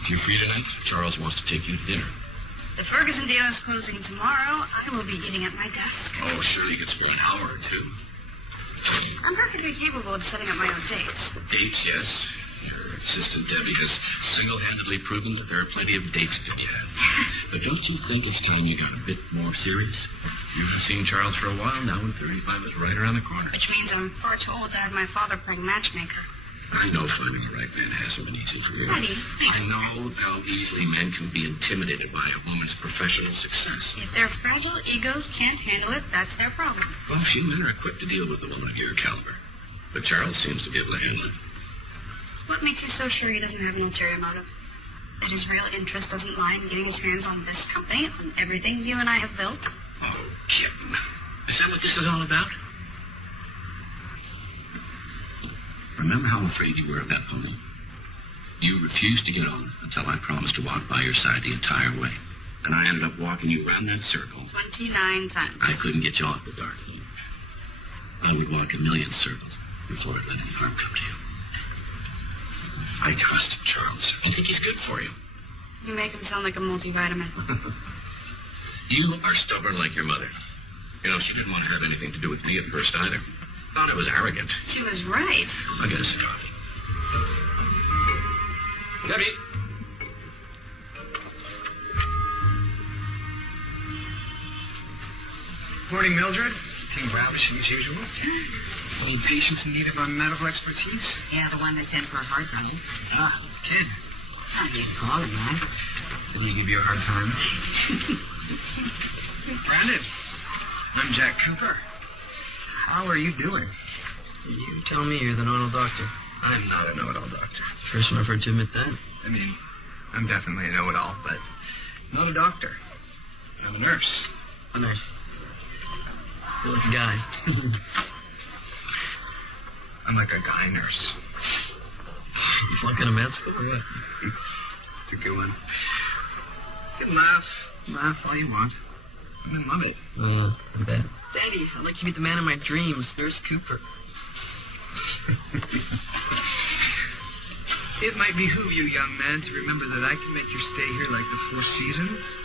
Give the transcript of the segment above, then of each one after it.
If you're free tonight, Charles wants to take you to dinner. The Ferguson deal is closing tomorrow. I will be eating at my desk. Oh, surely you could spare an hour or two. I'm perfectly capable of setting up my own dates. Dates, yes. Your assistant Debbie has single-handedly proven that there are plenty of dates to be had. But don't you think it's time you got a bit more serious? You have seen Charles for a while now, and 35 is right around the corner. Which means I'm far too old to have my father playing matchmaker. I know finding the right man hasn't been easy for you. Daddy, I know how easily men can be intimidated by a woman's professional success. if their fragile egos can't handle it, that's their problem. Well, few men are equipped to deal with a woman of your caliber. But Charles seems to be able to handle it. What makes you so sure he doesn't have an ulterior motive? That his real interest doesn't lie in getting his hands on this company, on everything you and I have built? Oh, Kim. Is that what this is all about? Remember how afraid you were of that pony? You refused to get on until I promised to walk by your side the entire way. And I ended up walking you around that circle. 29 times. I couldn't get you off the dark lane. I would walk a million circles before I'd let any harm come to you. I trust Charles. I think he's good for you. You make him sound like a multivitamin. You are stubborn like your mother. You know, she didn't want to have anything to do with me at first either. Thought I was arrogant. She was right. I'll get us a coffee. Debbie. Morning, Mildred. Team ravishing as usual. Any patients in need of our medical expertise? Yeah, the one that's in for a heart trouble. Ah, kid. I need to call him, man. Did he give you a hard time? Brandon, I'm Jack Cooper. How are you doing? You tell me you're the know-it-all doctor. I'm not a know-it-all doctor. First one I've heard you admit that. I mean, I'm definitely a know-it-all, but not a doctor. I'm a nurse. A nurse. You're like a guy. I'm like a guy nurse. You flunk out of med school or what? It's a good one. You can laugh all you want. I mean, love it. I bet. Daddy, I'd like to meet the man of my dreams, Nurse Cooper. It might behoove you, young man, to remember that I can make your stay here like the Four Seasons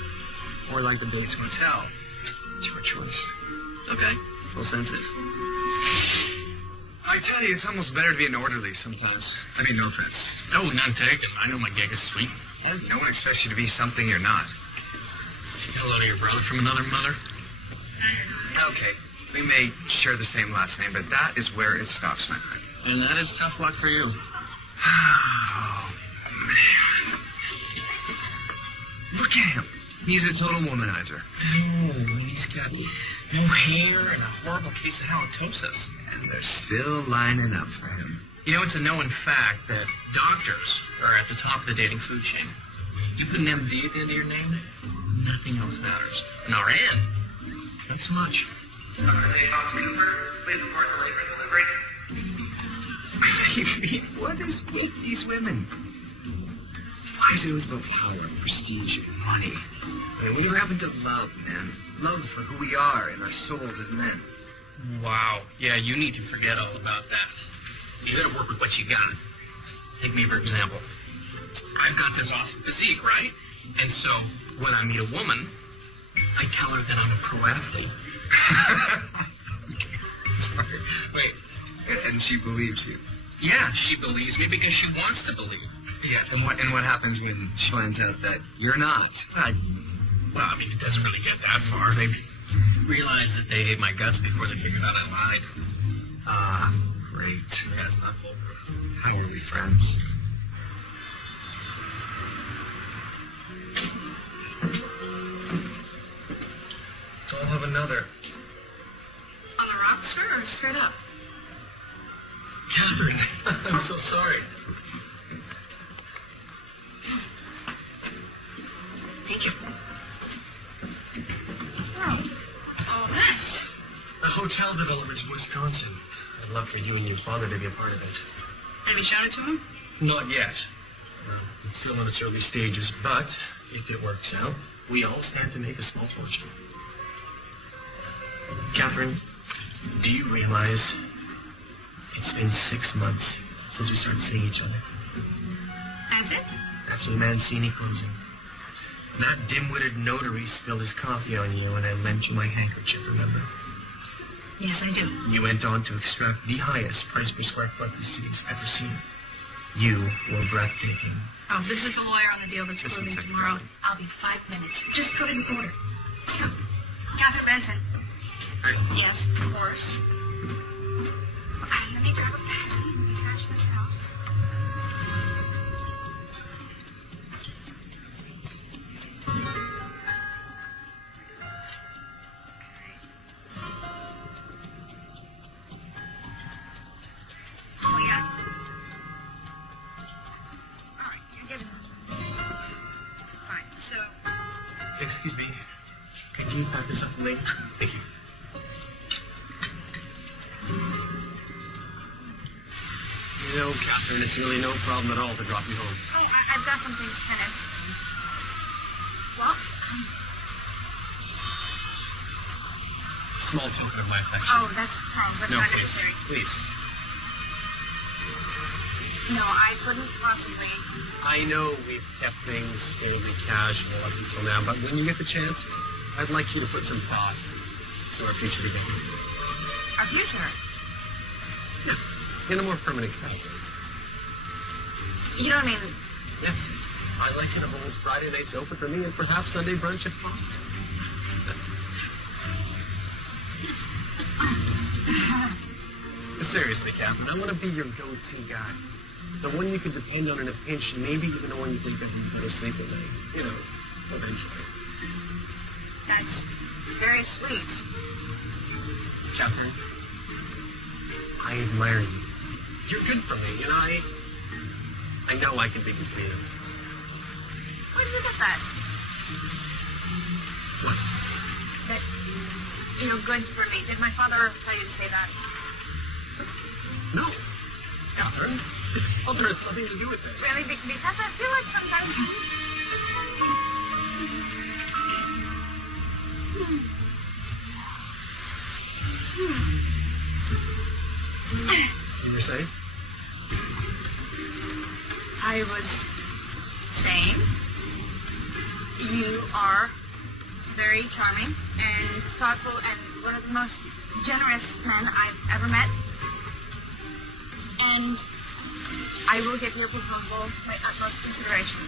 or like the Bates Motel. It's your choice. Okay. Well, sensitive. I tell you, it's almost better to be an orderly sometimes. I mean, no offense. Oh, none taken. I know my gig is sweet. No one expects you to be something you're not. You got a lot of your brother from another mother? Okay, we may share the same last name, but that is where it stops, my friend. And that is tough luck for you. Oh, man. Look at him. He's a total womanizer. Oh, he's got no hair and a horrible case of halitosis. And they're still lining up for him. You know, it's a known fact that doctors are at the top of the dating food chain. You put an MD at the end of your name, nothing else matters. An RN, not so much. I mean, what is with these women? Why is it always about power, prestige, and money? I mean, what do you happen to love, man? Love for who we are and our souls as men. Wow. Yeah, you need to forget all about that. You gotta work with what you got. Take me for example. I've got this awesome physique, right? And so, when I meet a woman, I tell her that I'm a pro athlete. Okay. Sorry. Wait. And she believes you? Yeah, she believes me because she wants to believe. Yeah. And what happens when she finds out that you're not? Well, I mean, it doesn't really get that far. They realize that they ate my guts before they figured out I lied. Ah, great. Yeah, it's not foolproof. How are we friends? I'll have another. On the rocks, sir, or straight up? Catherine, I'm so sorry. Thank you. So, it's all a mess. A hotel development in Wisconsin. I'd love for you and your father to be a part of it. Have you shown it to him? Not yet. It's still in its early stages, but if it works out, we all stand to make a small fortune. Catherine, do you realize it's been 6 months since we started seeing each other? is it? After the Mancini closing. That dim-witted notary spilled his coffee on you and I lent you my handkerchief, remember? Yes, I do. You went on to extract the highest price per square foot the city's ever seen. You were breathtaking. Oh, this is the lawyer on the deal that's Just closing 1 second, tomorrow. darling. I'll be 5 minutes. Just go ahead and order. Yeah. Catherine Benson. Yes, of course. Let me grab a pen. Scratch this out. Oh, yeah. All right, you're giving fine. So, Excuse me. Can you pack this up for me? Thank you. You know, Catherine, it's really no problem at all to drop you home. oh, I've got something kind of. Well, Small token of my affection. oh, that's Charles. That's No, not please. necessary. Please. No, I couldn't possibly. I know we've kept things fairly casual up until now, but when you get the chance, I'd like you to put some thought to our future together. Our future. In a more permanent capacity. You don't mean. Yes. I'd like you to hold Friday nights open for me and perhaps Sunday brunch if possible. Seriously, Catherine, I want to be your go-to guy. The one you can depend on in a pinch, and maybe even the one you think that you go to sleep at night. You know, eventually. That's very sweet. Catherine, I admire you. You're good for me, and I know I can be good for you. Where did you get that? What? That you're good for me. Did my father tell you to say that? No. Catherine, father has nothing to do with this. Really? Because I feel like sometimes. You were saying? I was saying you are very charming and thoughtful and one of the most generous men I've ever met. And I will give your proposal my utmost consideration.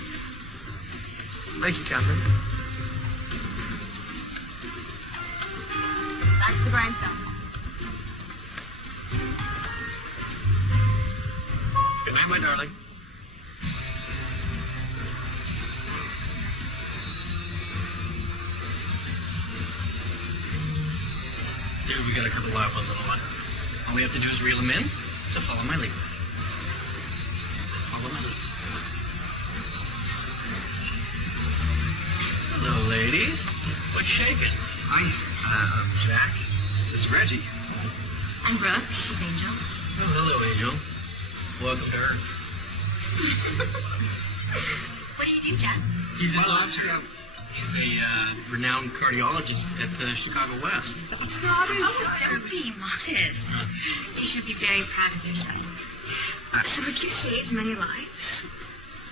Thank you, Catherine. Back to the grindstone. Good night, my darling. Dude, we got a couple live ones on the line. All we have to do is reel them in, so follow my lead. Follow my lead. Hello, ladies. What's shaking? Hi, Jack. This is Reggie. I'm Brooke. She's Angel. Oh, hello, Angel. Welcome to Earth. What do you do, Jack? He's a renowned cardiologist at the Chicago West. That's not it. Oh, don't be modest. You should be very proud of yourself. So have you saved many lives?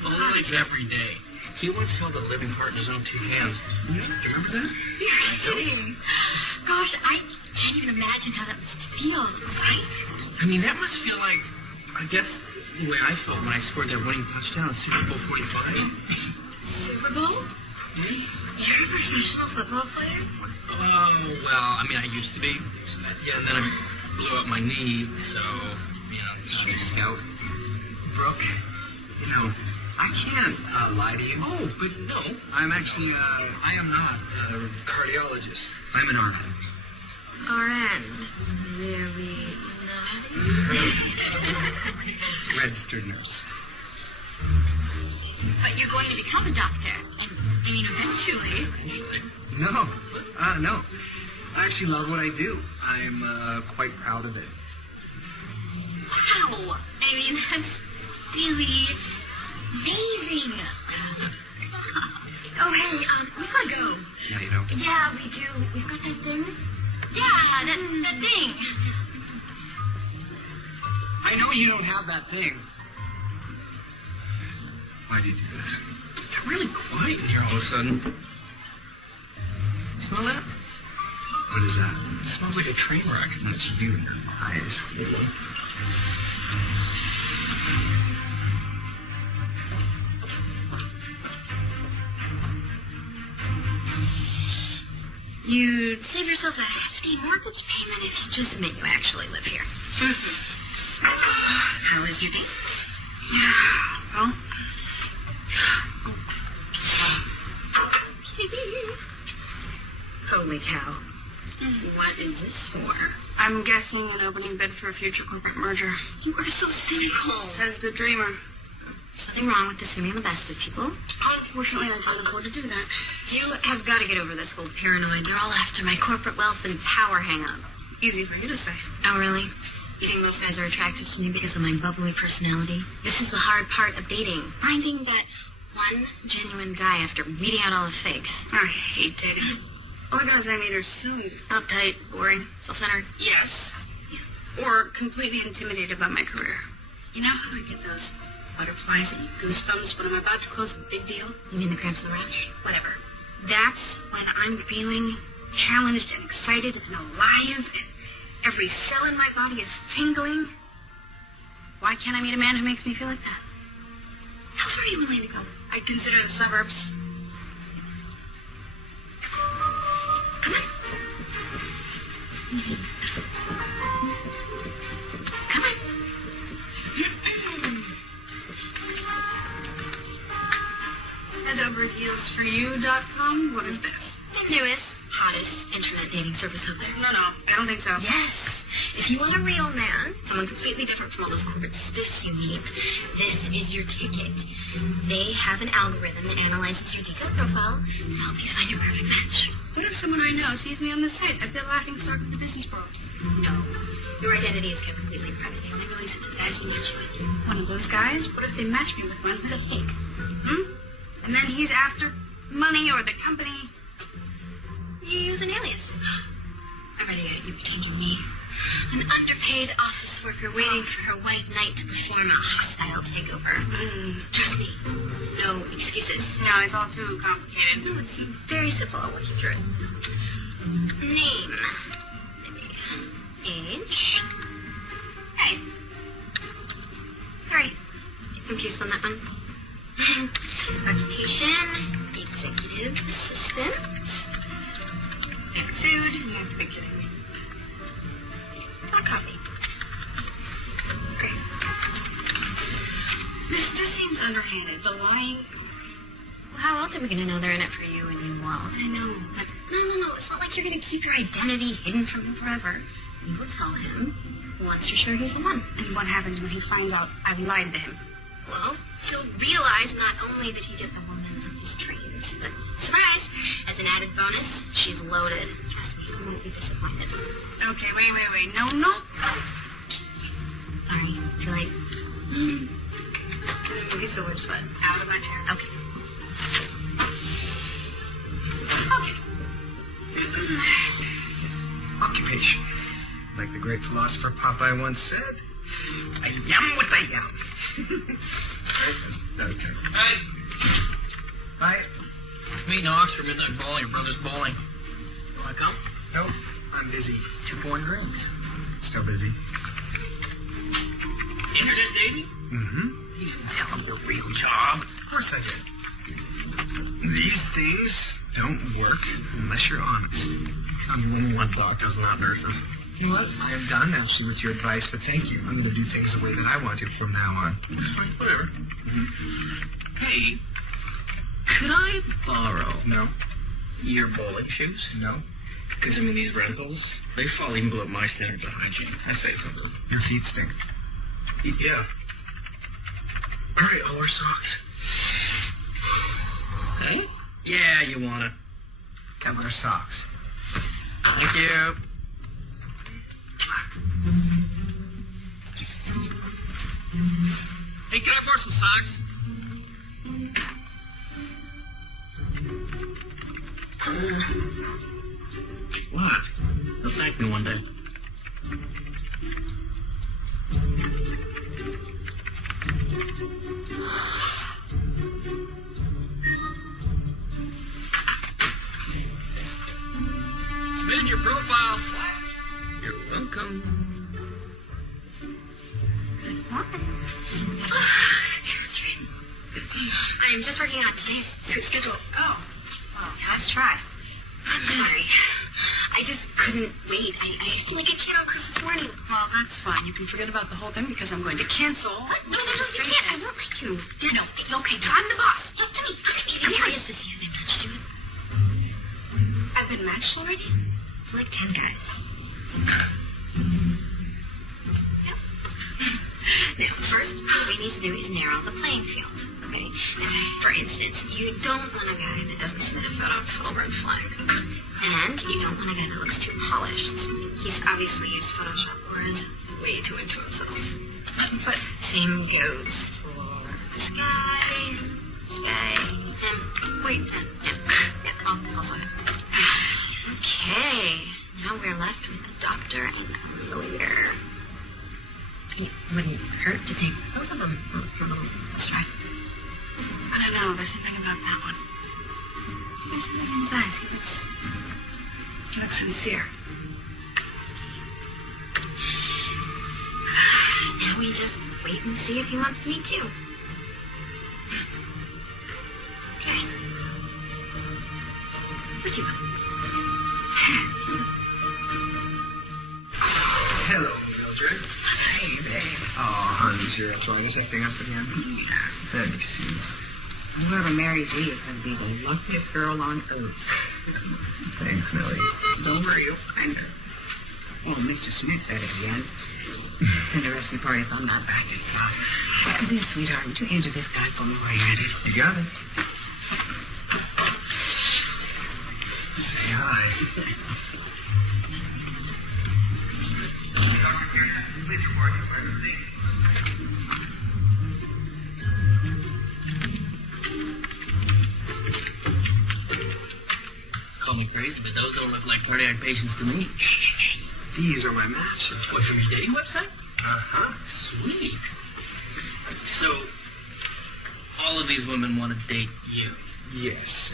Only every day. He once held a living heart in his own two hands. Do you remember that? You're kidding. Gosh, I can't even imagine how that must feel. Right? I mean, that must feel like, I guess, the way I felt when I scored that winning touchdown in Super Bowl 45. Super Bowl? You're a professional football player? Oh, well, I mean, I used to be. Yeah, and then I blew up my knee, so, you know, I'm a scout. Brooke, you know, I can't lie to you. Oh, but no. I'm actually, I am not a cardiologist. I'm an RN. RN. Really not. Registered nurse. But you're going to become a doctor. I mean, eventually. No, no. I actually love what I do. I'm quite proud of it. Wow. I mean, that's really amazing. Oh, hey, we've got to go. No, you don't. Yeah, we do. We've got that thing. Yeah, that thing. I know you don't have that thing. Why do you do this? It's really quiet in here all of a sudden. Smell that? What is that? It smells like a train wreck. That's you in your eyes. You'd save yourself a hefty mortgage payment if you just admit you actually live here. How was your date? Well, Holy cow. What is this for? I'm guessing an opening bid for a future corporate merger. You are so cynical. Says the dreamer. There's nothing wrong with assuming the best of people. Unfortunately, I can't afford to do that. You have got to get over this whole paranoid. They're all after my corporate wealth and power hang-up. Easy for you to say. Oh, really? You think most guys are attracted to me because of my bubbly personality? This is the hard part of dating. Finding that one genuine guy after weeding out all the fakes. I hate dating. All the guys I meet are so uptight, boring, self-centered. Yes. Or completely intimidated by my career. You know how I get those butterflies and goosebumps when I'm about to close a big deal? You mean the cramps and the rash? Whatever. That's when I'm feeling challenged and excited and alive, and every cell in my body is tingling. Why can't I meet a man who makes me feel like that? How far are you willing to go? I'd consider the suburbs. Come on. Come on. HeadoverHeelsForYou.com? What is this? The newest, hottest internet dating service out there. No, I don't think so. Yes. If you want a real man, someone completely different from all those corporate stiffs you meet, this is your ticket. They have an algorithm that analyzes your detailed profile to help you find your perfect match. What if someone I know sees me on the site? I'd be a laughing stock of the business world. No. Your identity is kept completely private. They only release it to the guys they match you with. One of those guys? What if they match me with one who's a fake? And then he's after money or the company? You use an alias. I'm ready to get you pretend you're me. An underpaid office worker waiting for her white knight to perform a hostile takeover. Trust me. No excuses. No, it's all too complicated. No, it's very simple. I'll walk you through it. Name. Age. Hey. Alright. Confused on that one. Occupation. Executive assistant. Favorite food. You have to be kidding me. Black coffee. Great. This seems underhanded. The lying... Well, how else are we going to know they're in it for you and you won't? I know, but... No. It's not like you're going to keep your identity hidden from him forever. You will tell him once you're sure he's the one. And what happens when he finds out I've lied to him? Well, he'll realize not only did he get the woman from his dreams, but surprise! As an added bonus, she's loaded. Trust me, I won't be disappointed. Okay, wait. No. Sorry, too late. This is going to be so much fun. Out of my chair. Okay. Occupation. Like the great philosopher Popeye once said, I yum what I yum. That was terrible. Hey, Bye. meet in Oxford, midnight bowling, your brother's bowling. You wanna come? Nope, I'm busy. 2 foreign drinks. Still busy. Internet dating? Mm-hmm. You didn't tell him your real job. Of course I did. These things don't work unless you're honest. I'm only one doctors, not nurses. You know what? I am done actually with your advice, but thank you. I'm going to do things the way that I want to from now on. Fine, whatever. Hey, could I borrow No, your bowling shoes? no. Because, I mean, these rentals, they fall even below my standards of hygiene. I say so. Your feet stink. Yeah. All right, I'll wear socks. Hey? Yeah, you wanna. Can't wear socks. Thank you. Hey, can I borrow some socks? What? You'll thank me one day. found your profile. What? You're welcome. Good morning. Catherine. I'm just working on today's schedule. Oh, well, nice try. I'm sorry. I just couldn't wait. I feel like a kid on Christmas morning. Well, that's fine. You can forget about the whole thing because I'm going to cancel. No, you can't. I won't like you. No, okay, now I'm the boss. Look to me. I'm curious to see who they matched to. I've been matched already? It's like 10 guys. Now, first, what we need to do is narrow the playing field, okay? And for instance, you don't want a guy that doesn't submit a photo, total red flag. And you don't want a guy that looks too polished. He's obviously used Photoshop or is way too into himself. But same goes for this guy, and wait, also him. Okay, now we're left with a doctor and a lawyer. It wouldn't hurt to take both of them for a little test drive. I don't know. There's something about that one. There's something in his eyes. He looks sincere. Now we just wait and see if he wants to meet you. Okay. Where'd you go? Hello, Mildred. Hey, babe. Oh, honey, is your arthritis acting up again? Yeah. Let me see. Whoever marries you is going to be the luckiest girl on earth. Thanks, Millie. Don't worry, you'll find her. Oh, Mr. Smith's at it again. Send a rescue party if I'm not back in time. Please, sweetheart, would you answer this guy for me while you're at it? You got it. Say hi. Call me crazy, but those don't look like cardiac patients to me. Shh. These are my matches. What, from your dating website? Uh-huh. Sweet. So, all of these women want to date you. Yes.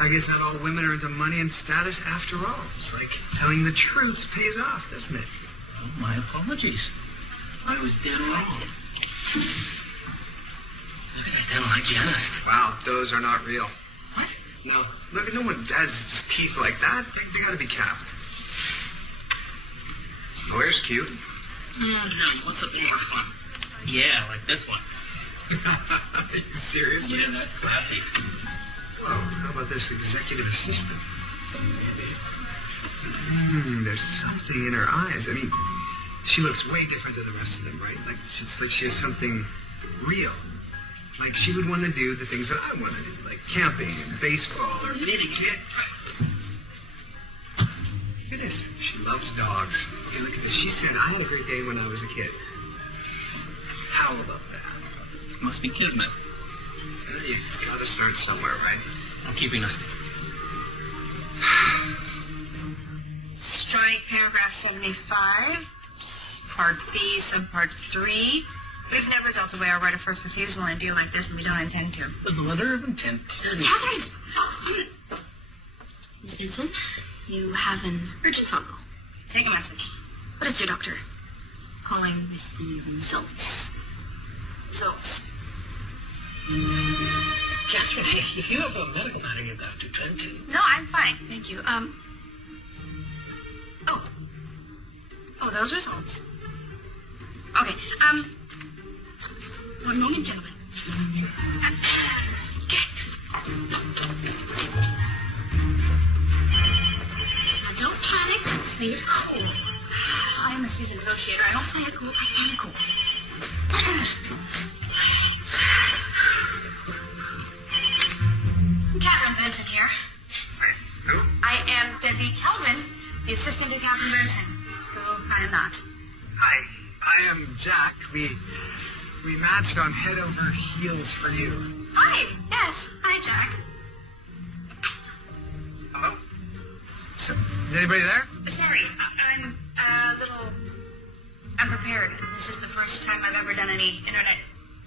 I guess not all women are into money and status after all. It's like telling the truth pays off, doesn't it? Oh, my apologies. I was dead wrong. Look at that dental hygienist. Wow, those are not real. What? No. Look, no one has teeth like that. They gotta be capped. This lawyer's cute. No, you want something more fun. Yeah, like this one. Are you serious? Yeah, that's classy. Oh, how about this executive assistant? There's something in her eyes. I mean, she looks way different than the rest of them, right? Like, it's like she has something real. Like, she would want to do the things that I want to do, like camping and baseball or meeting kids. Look at this. She loves dogs. Hey, look at this. She said, I had a great day when I was a kid. How about that? Must be kismet. Well, you gotta start somewhere, right? I'm keeping us. Strike paragraph 75, part B, subpart 3. We've never dealt away our right of first refusal in a deal like this, and we don't intend to. With the letter of intent. Catherine! Miss Benson, you have an urgent phone call. Take a message. What is your doctor? Calling with the results. Results. Catherine, if you have a medical matter you'd have to attend to. No, I'm fine. Thank you. Oh, those results. Okay, one moment, gentlemen. Now don't panic. Play it cool. I am a seasoned negotiator. I don't play it cool. I am cool. Catherine Benson here. Who? I am Debbie Kelvin, the assistant to Catherine Benson, who I am not. Hi, I am Jack. We matched on Head Over Heels for You. Hi, yes. Hi, Jack. Hello? So, is anybody there? Sorry, I'm a little unprepared. This is the first time I've ever done any internet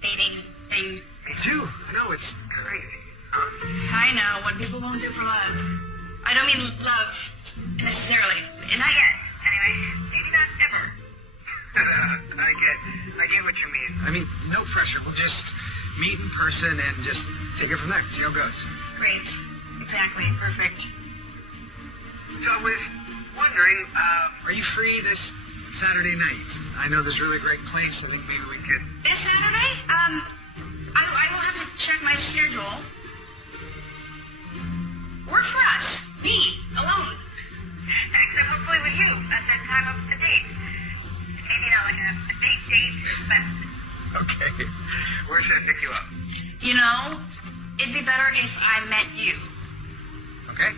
dating thing. Me too. I know, it's crazy. I know what people won't do for love. I don't mean love necessarily. Not yet. Anyway, maybe not ever. I get what you mean. I mean, no pressure. We'll just meet in person and just take it from there. See how it goes. Great. Exactly. Perfect. So I was wondering, are you free this Saturday night? I know this really great place. I think maybe we could... This Saturday? I will have to check my schedule. Works for us. Me, alone. Thanks, and hopefully with you at that time of the date. Maybe not like a date, but... Okay. Where should I pick you up? You know, it'd be better if I met you. Okay.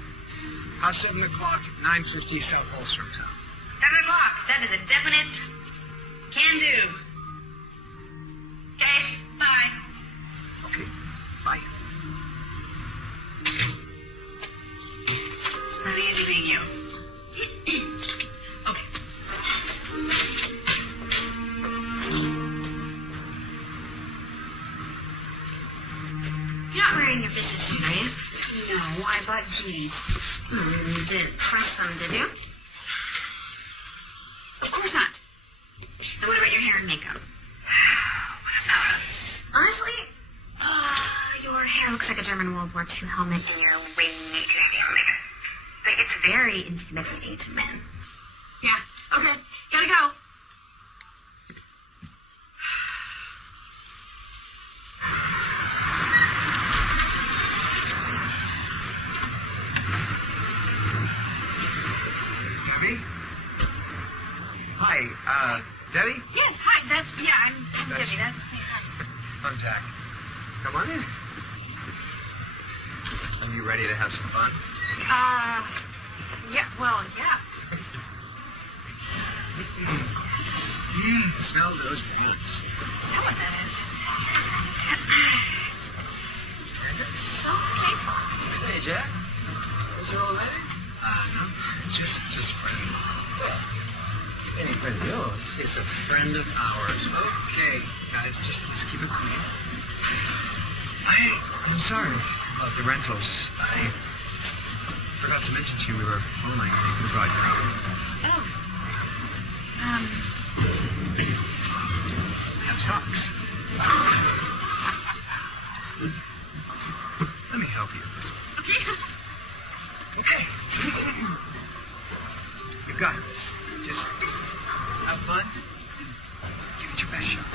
How's 7 o'clock? 950 South Holstrom Town. 7 o'clock. That is a definite can do. Okay, bye. Okay, bye. It's not easy being you. Okay. You're not wearing your business suit, are you? No, I bought jeans. You didn't press them, did you? Of course not. And what about your hair and makeup? Honestly, your hair looks like a German World War II helmet, and you're way too makeup. But it's very intimidating to men. Yeah, okay, gotta go. Debbie? Hi, Debbie? Yes, hi, I'm Debbie, that's me. I'm Jack. Come on in. Are you ready to have some fun? Yeah, well, yeah. Smell those bullets. I know what that is. You're so capable. Hey, Jack. Is there all right? No. Just friend. Any friend of yours? It's a friend of ours. Okay, guys, just let's keep it clean. I'm sorry about the rentals. I forgot to mention to you we were homeling. We brought your own. Oh. I have socks. Let me help you with this one. Okay. You got this. Just have fun. Give it your best shot.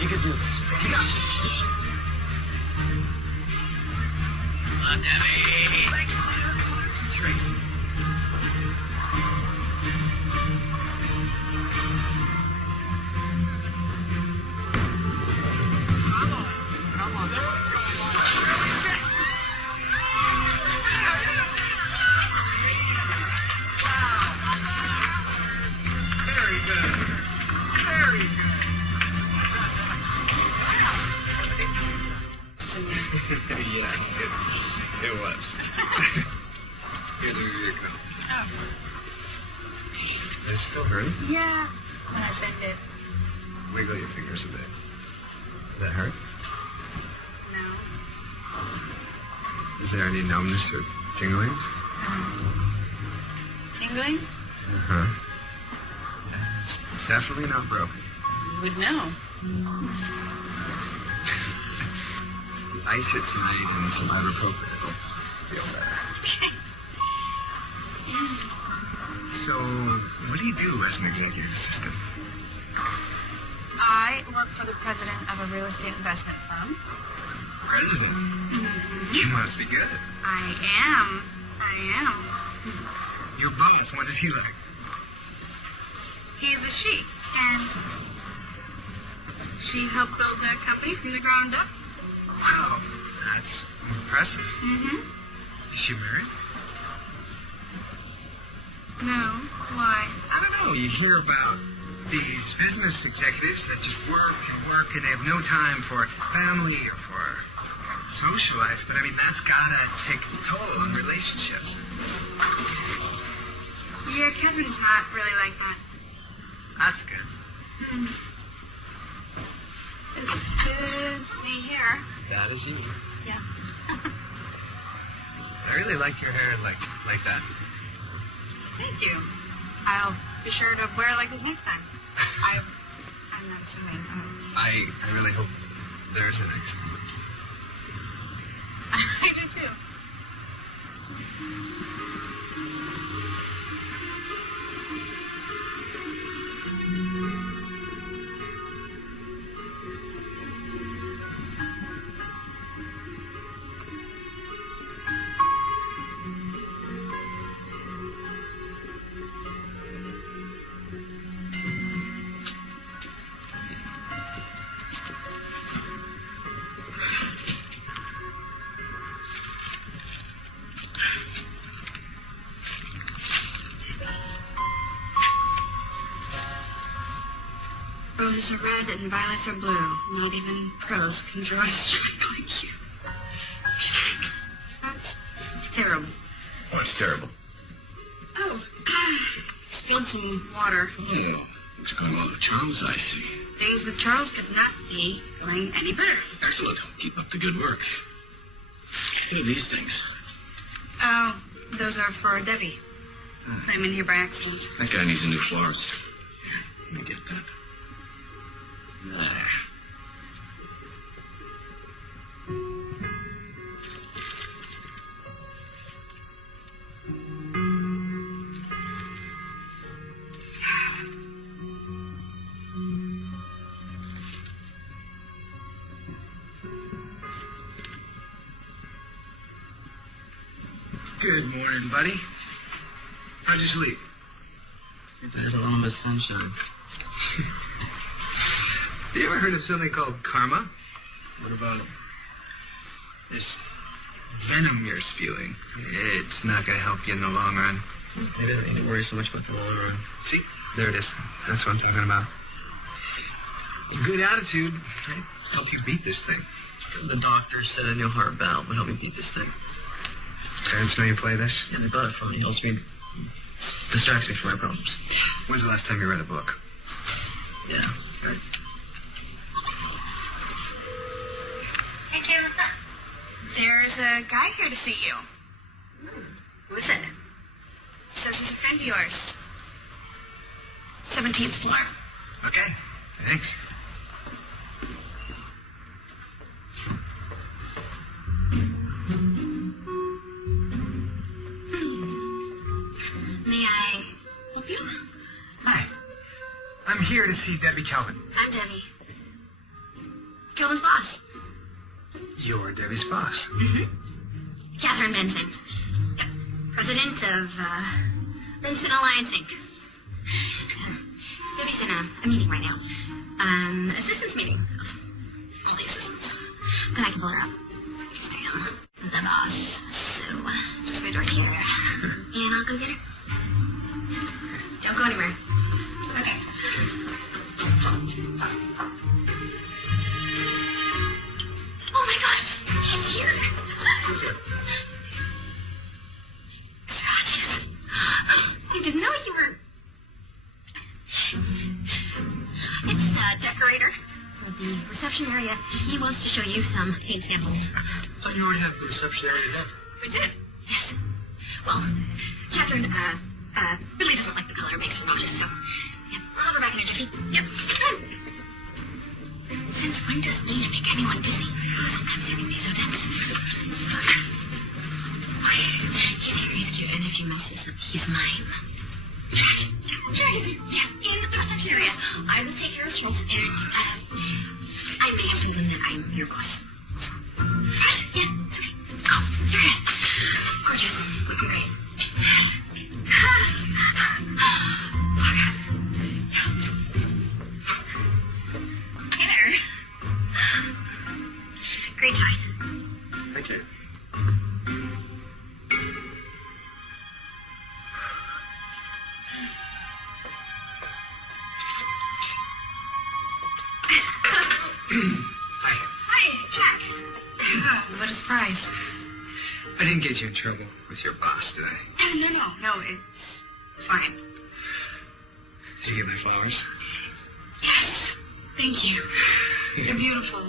You can do this. Come on, Debbie. Concentrate. Come on. Very good. Very good. Yeah, it was. Here, let me give you a count. Is it still hurting? Yeah, when I send it. Wiggle your fingers a bit. Does that hurt? No. Is there any numbness or tingling? Tingling? Uh-huh. It's definitely not broken. You would know. Ice it tonight and some ibuprofen. It'll feel better. So, what do you do as an executive assistant? I I work for the president of a real estate investment firm. President? You must be good. I am. Your boss, what is he like? He's a she, and she helped build that company from the ground up. Wow, that's impressive. Mm-hmm. Is she married? No. Why? I don't know. You hear about these business executives that just work, and they have no time for family or for social life. But I mean, that's gotta take a toll on relationships. Yeah, Kevin's not really like that. That's good. This is me here. That is you. Yeah. I really like your hair like that. Thank you. I'll be sure to wear it like this next time. I'm not assuming. I really hope there's an next time. I do too. Roses are red and violets are blue. Not even pros can draw a strike like you. Jack, that's terrible. What's terrible? Oh, spilled some water. Oh, things are going well with Charles, I see. Things with Charles could not be going any better. Excellent. Keep up the good work. What are these things? Oh, those are for Debbie. I'm in here by accident. That guy needs a new florist. Let me get that. There. Good morning, buddy. How'd you sleep? There's a lump of sunshine. Have you ever heard of something called karma? What about it? This venom you're spewing. It's not going to help you in the long run. Maybe I don't need to worry so much about the long run. See? There it is. That's what I'm talking about. A good attitude might help you beat this thing. The doctor said a new heart valve would help me beat this thing. Parents know you play this? Yeah, they bought it for me. It helps me, distracts me from my problems. When's the last time you read a book? Yeah, right. Hey, Kay, what's up? There's a guy here to see you. Who is it? Says he's a friend of yours. 17th floor. Okay, thanks. May I help you? Hi. I'm here to see Debbie Calvin. I'm Debbie. Kelvin's boss. You're Debbie's boss. Catherine Benson. Yep. President of, Benson Alliance, Inc. Debbie's in a meeting right now. Assistants meeting. All the assistants. Then I can pull her up. Because I am the boss. So, just wait right here. And I'll go get her. Don't go anywhere. Okay. Oh my gosh, he's here. Scratches. I didn't know you were. It's the decorator for the reception area. He wants to show you some paint samples. I thought you already had the reception area done. We did. Yes. Well, Catherine, really doesn't like the color. It makes her nauseous, so... Yeah, I'll be back in a jiffy. Yep. Since when does age make anyone dizzy? Sometimes you can be so dense. He's here, he's cute, and if you mess this up, he's mine. Jack is here. Yes, in the reception area. I will take care of Charles, and, I may have told him that I'm your boss. What? Yeah, it's okay. Go. You're it. Gorgeous. Looking great. Hey there. Great tie. Thank you. Hi, Jack. What a surprise. I didn't get you in trouble with your boss, did I? No, it's fine. Did you get my flowers? Yes, thank you. They're beautiful.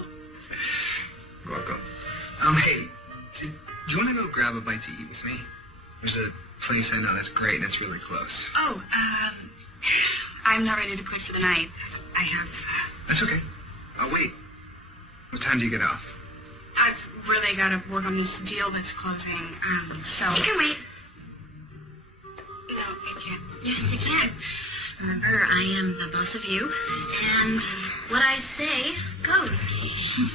You're welcome. Hey, do you want to go grab a bite to eat with me? There's a place I know that's great and it's really close. Oh, I'm not ready to quit for the night. I have, That's okay. Oh, wait. What time do you get off? I've really got to work on this deal that's closing, so... It can wait. No, it can't. Yes, it can. Remember, I am the boss of you, and what I say goes.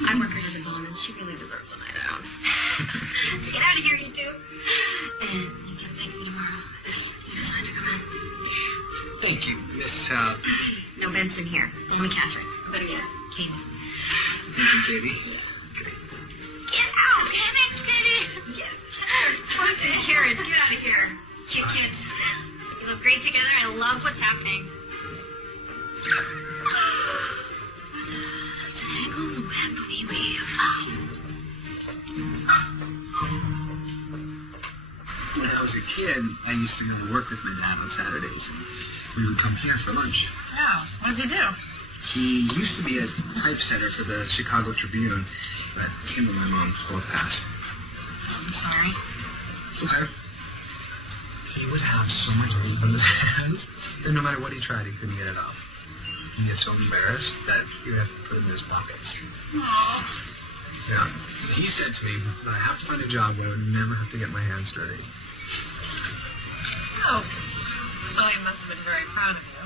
I work her to the bone, and she really deserves a night out. So get out of here, you two. And you can thank me tomorrow if you decide to come in. Thank you, Miss, No Benson here. Only Catherine. Better yet, Katie. Katie. Okay. Get out! Thanks, Katie! Get out! Close in the carriage. Get out of here. Cute kids. You look great together. I love what's happening. Tangle the web we weave. When I was a kid, I used to go to work with my dad on Saturdays, and we would come here for lunch. Oh, what does he do? He used to be a typesetter for the Chicago Tribune, but him and my mom both passed. I'm sorry. It's okay. He would have so much ink on his hands that no matter what he tried, he couldn't get it off. He'd get so embarrassed that he would have to put it in his pockets. Aww. Yeah. He said to me that I have to find a job where I would never have to get my hands dirty. Oh. Well, he must have been very proud of you.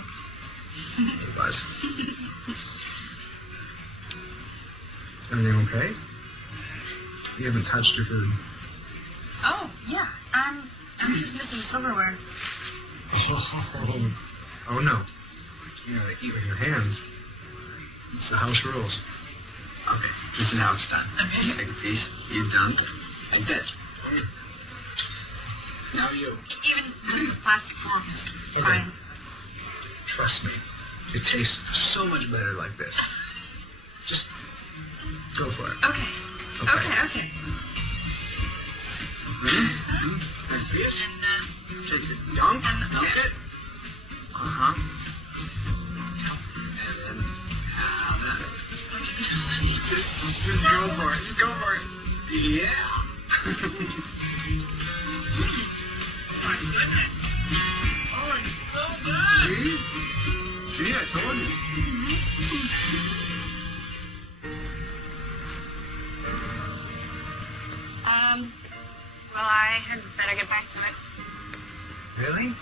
He was. Everything okay? You haven't touched your food. Oh, yeah. I'm just missing silverware. Oh no. You gotta eat with your hands. It's the house rules. Okay, this is how it's done. Okay. You take a piece, you've done, like this. Now you. Even just a plastic fork is Okay. fine. Trust me, it tastes so much better like this. Just go for it. Okay. Okay. Ready? Like this. And, Take it. Dunk it. Uh-huh. And then, now that. Just go for it. Just go for it. Yeah. my goodness. Oh, it's so good. See, I told you. Well, I had better get back to it. Really?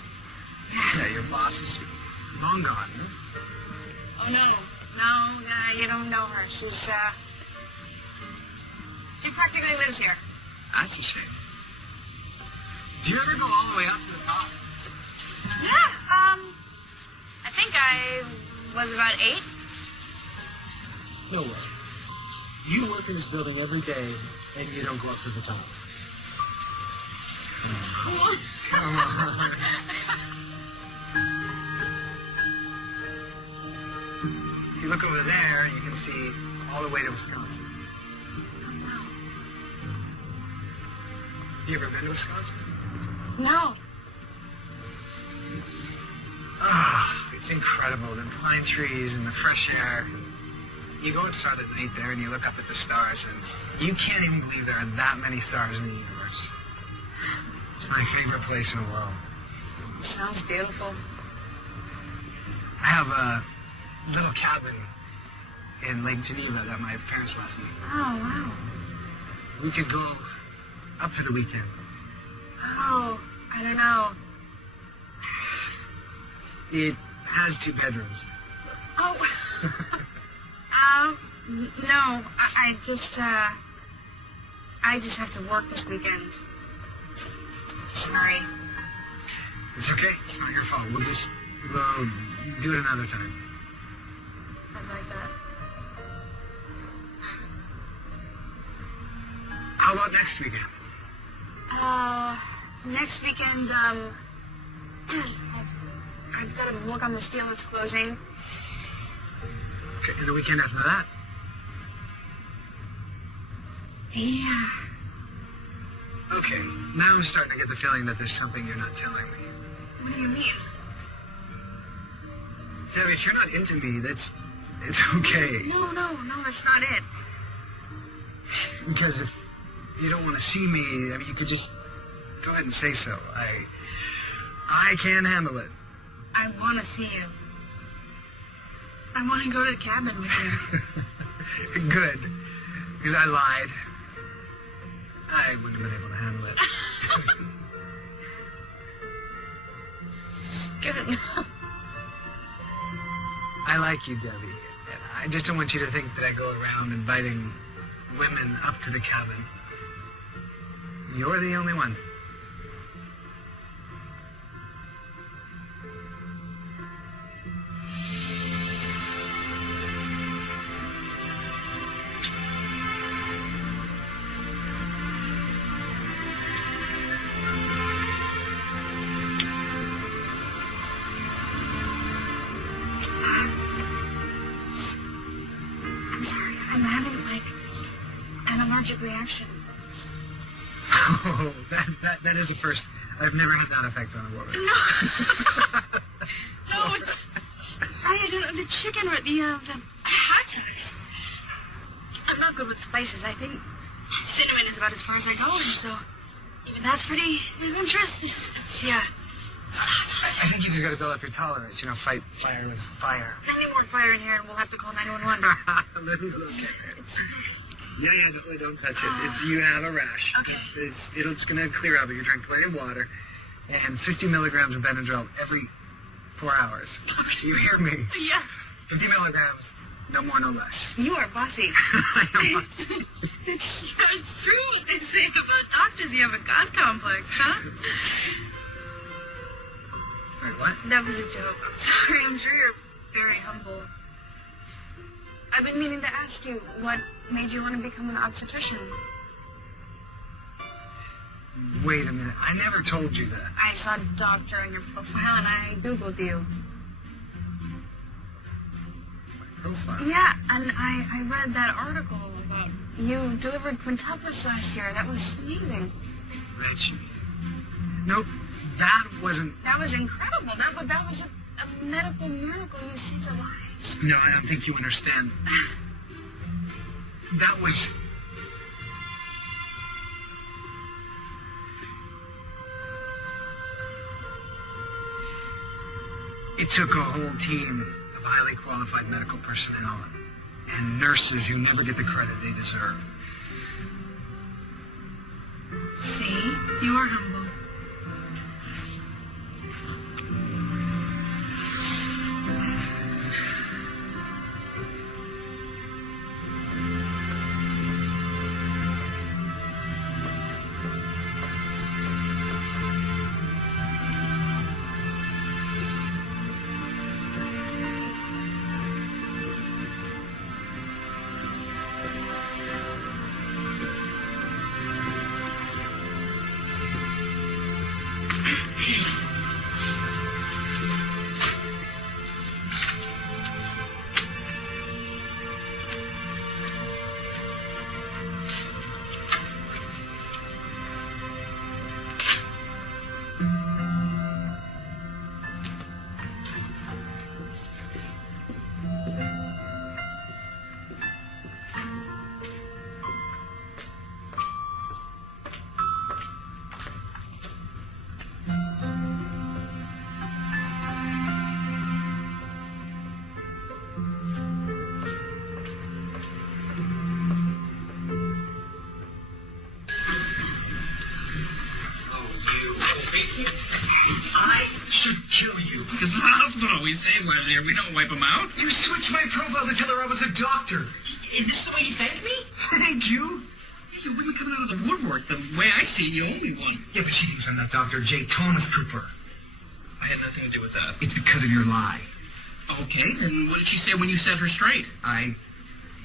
Yeah, your boss is long gone, huh? Oh, no, you don't know her. She practically lives here. That's a shame. Do you ever go all the way up to the top? Yeah, I think I was about 8. No way. You work in this building every day, and you don't go up to the top. Come on. If you look over there, you can see all the way to Wisconsin. You ever been to Wisconsin? No. Ah, it's incredible. The pine trees and the fresh air. You go outside at night there and you look up at the stars and you can't even believe there are that many stars in the universe. It's my favorite place in the world. Sounds beautiful. I have a little cabin in Lake Geneva that my parents left me. Oh, wow. We could go up for the weekend. Oh, I don't know. It has 2 bedrooms. Oh. No, I just have to work this weekend. Sorry. It's okay. It's not your fault. We'll do it another time. I'd like that. How about next weekend? Next weekend, I've got to work on this deal that's closing. Okay, and the weekend after that? Yeah. Okay, now I'm starting to get the feeling that there's something you're not telling me. What do you mean? Debbie, if you're not into me, it's okay. No, that's not it. Because if you don't want to see me, I mean, you could just go ahead and say so. I can't handle it. I want to see you. I want to go to the cabin with you. Good. Because I lied. I wouldn't have been able to handle it. Good enough. I like you, Debbie. I just don't want you to think that I go around inviting women up to the cabin. You're the only one. I'm sorry. I'm having, an allergic reaction. Oh, that is a first. I've never had that effect on a woman. No, it's... I don't know, the chicken or the hot sauce. I'm not good with spices. I think cinnamon is about as far as I go, and so even that's pretty adventurous. It's hot sauce. I think you just got to build up your tolerance. Fight fire with fire. Any more fire in here, and we'll have to call 911. Let me look at it. Yeah, don't touch it. You have a rash. Okay. It's going to clear up if you drink plenty of water and 50 milligrams of Benadryl every 4 hours. Okay. You hear me? Yeah. 50 milligrams, no more, no less. You are bossy. I am bossy. It's true what they say about doctors. You have a god complex, huh? Wait, what? That was a joke. I'm sorry. I'm sure you're very humble. I've been meaning to ask you, what made you want to become an obstetrician? Wait a minute. I never told you that. I saw doctor on your profile and I Googled you. Profile? Yeah, and I read that article about you delivered quintuplets last year. That was amazing. Rich. Nope, that wasn't... That was incredible. That was a medical miracle. You saved a life. No, I don't think you understand. That was... It took a whole team of highly qualified medical personnel and nurses who never get the credit they deserve. See? You are humble. I should kill you. This is the hospital. We save lives here. We don't wipe them out. You switched my profile to tell her I was a doctor. Is this the way you thank me? Thank you. You're women coming out of the woodwork. The way I see it, you owe me one. Yeah, but she thinks I'm that Dr. J. Thomas Cooper. I had nothing to do with that. It's because of your lie. Okay, then what did she say when you set her straight? I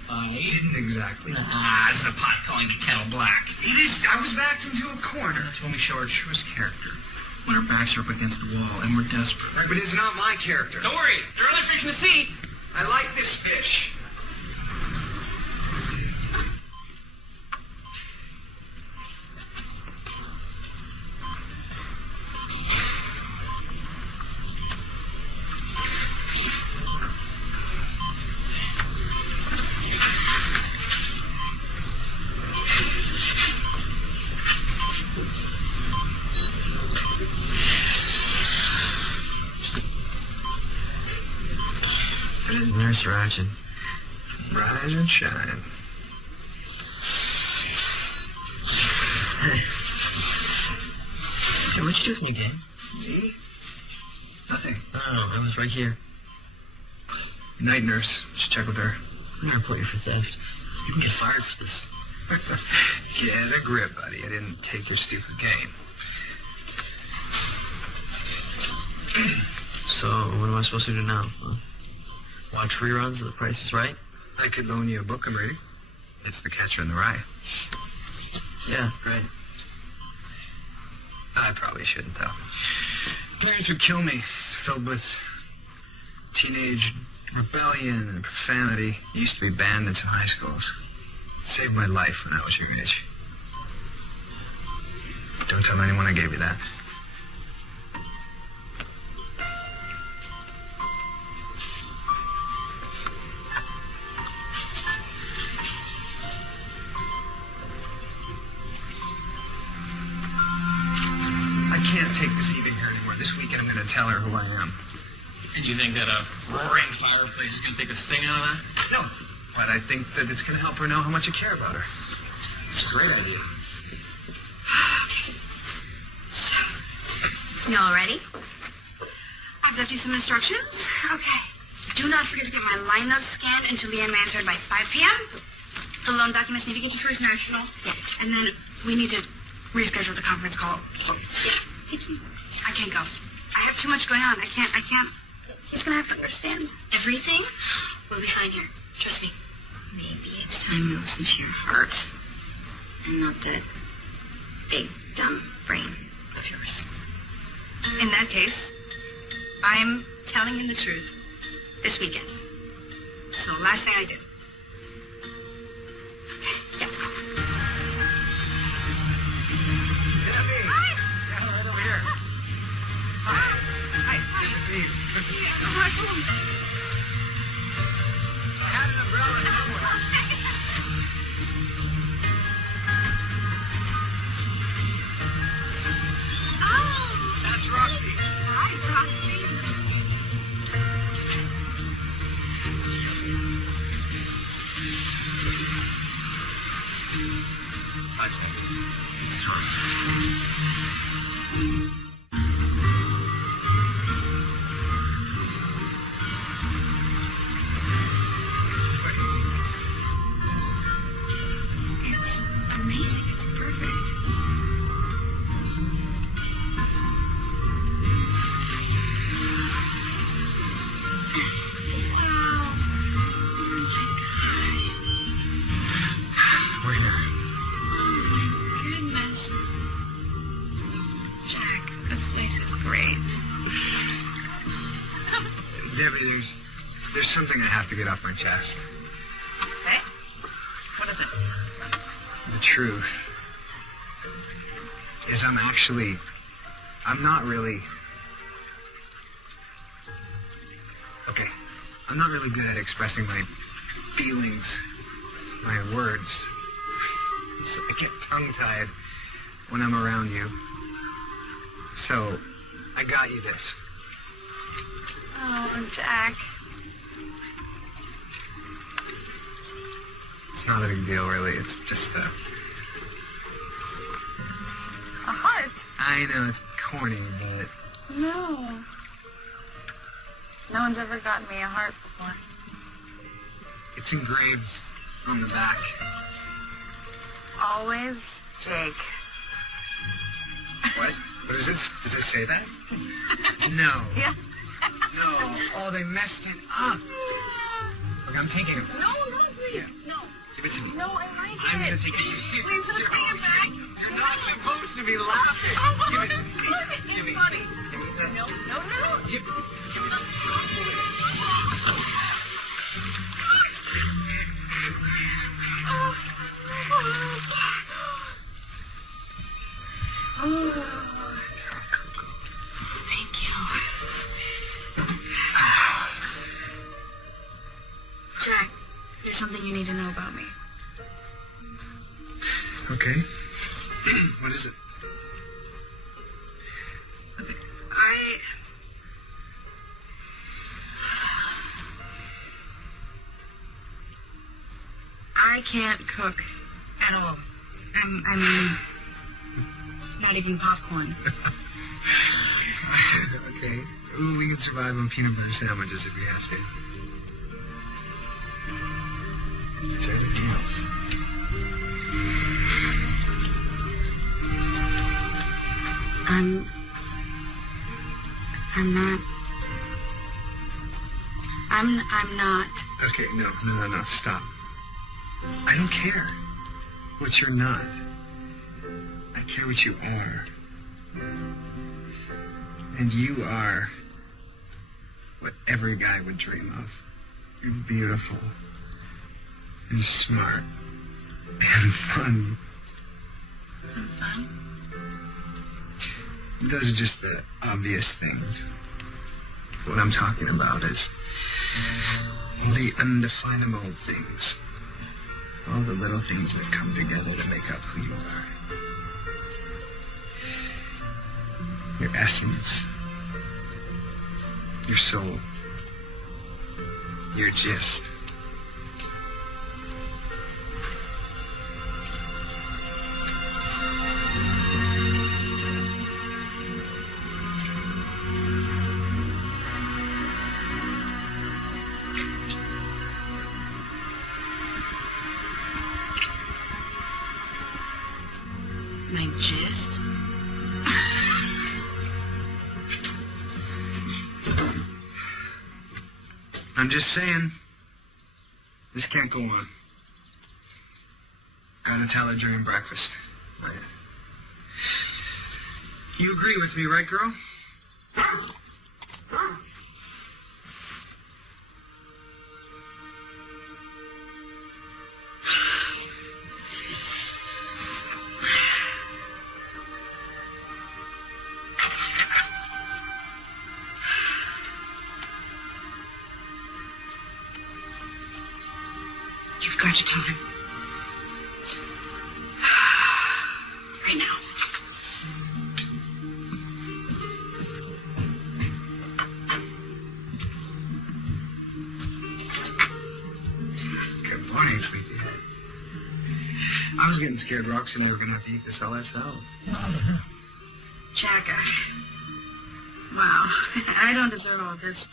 didn't exactly. This is a pot calling the kettle black. It is. I was backed into a corner. That's when we show our truest character. When our backs are up against the wall and we're desperate. Right, but it's not my character. Don't worry, there are other fish in the sea. I like this fish. Nurse Rajin. Rise and shine. Hey, what'd you do with me, gang? Me? Nothing. I was right here. Night nurse. Just check with her. I'm gonna report you for theft. You can get fired for this. Get a grip, buddy. I didn't take your stupid game. So, what am I supposed to do now? Huh? Watch reruns of The Price is Right? I could loan you a book I'm reading. It's The Catcher in the Rye. Yeah, great. I probably shouldn't, though. Parents would kill me. It's filled with teenage rebellion and profanity. It used to be banned in some high schools. It saved my life when I was your age. Don't tell anyone I gave you that. I can't take deceiving her anymore. This weekend I'm going to tell her who I am. And you think that a roaring fireplace is going to take a sting out of that? No, but I think that it's going to help her know how much I care about her. It's a great idea. So, you all ready? I've left you some instructions. Okay. Do not forget to get my line notes scanned into Leanne Mansard by 5 p.m. The loan documents need to get to First National. Yeah. And then we need to reschedule the conference call. So, yeah. I can't go. I have too much going on. I can't. He's going to have to understand. Everything will be fine here. Trust me. Maybe it's time to listen to your heart and not that big, dumb brain of yours. In that case, I'm telling him the truth this weekend. So, last thing I do. Okay, yeah. Debbie! Hi! Yeah, right over here. Hi. Hi. Good to see you. Sorry, come on. I had an umbrella somewhere. Oh! That's Roxy. Hi, Roxy. I say it's true. It's amazing. It's perfect. Wow. Oh my gosh. We're here. Goodness. Jack, this place is great. Debbie, there's something I have to get off my chest. Okay. What is it? The truth is I'm not really... Okay, I'm not really good at expressing my feelings, my words. So I get tongue-tied when I'm around you. So, I got you this. Oh, Jack. It's not a big deal, really. It's just, A heart? I know it's corny, but No. No one's ever gotten me a heart before. it's engraved on the back. Always Jake. What? What is this? Does it say that? No. Yeah. No. Oh, they messed it up. Look, I'm taking it. No, please. Yeah. No. Give it to me. No, I like I'm it. gonna take it. Please don't take it back. You're not supposed to be laughing. Oh, Give it to it's me. funny. Give me. It's funny. Give me that. No. Give me. Thank you. Jack, there's something you need to know about me. Okay. What is it? I can't cook at all. I mean, not even popcorn. Okay. Ooh, we can survive on peanut butter sandwiches if we have to. Is there anything else? I'm not. Okay, no, stop. I don't care what you're not. I care what you are. And you are what every guy would dream of. You're beautiful and smart and fun. I'm fine. Those are just the obvious things. What I'm talking about is all the undefinable things. All the little things that come together to make up who you are. Your essence. Your soul. Your gist. My gist? I'm just saying, this can't go on. Gotta tell her during breakfast. Right. You agree with me, right, girl? You've got your time. Right now. Good morning, sleepyhead. I was getting scared Roxy and I were gonna have to eat this all ourselves. Jack, wow. I don't deserve all this.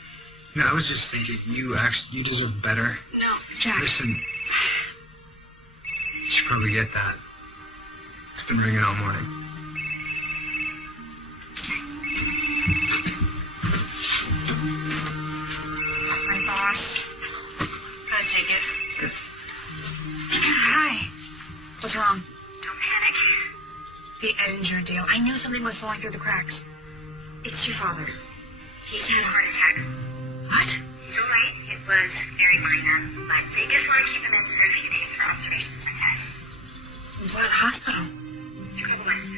No, I was just thinking, you deserve better. No, Jack. Listen, you should probably get that. It's been ringing all morning. My boss. Gotta take it. Hi. What's wrong? Don't panic. The Edinger deal. I knew something was falling through the cracks. It's your father. He's had a heart attack. What? He's all right. It was very minor, but they just want to keep him in for a few days for observations and tests. What hospital? The Global West.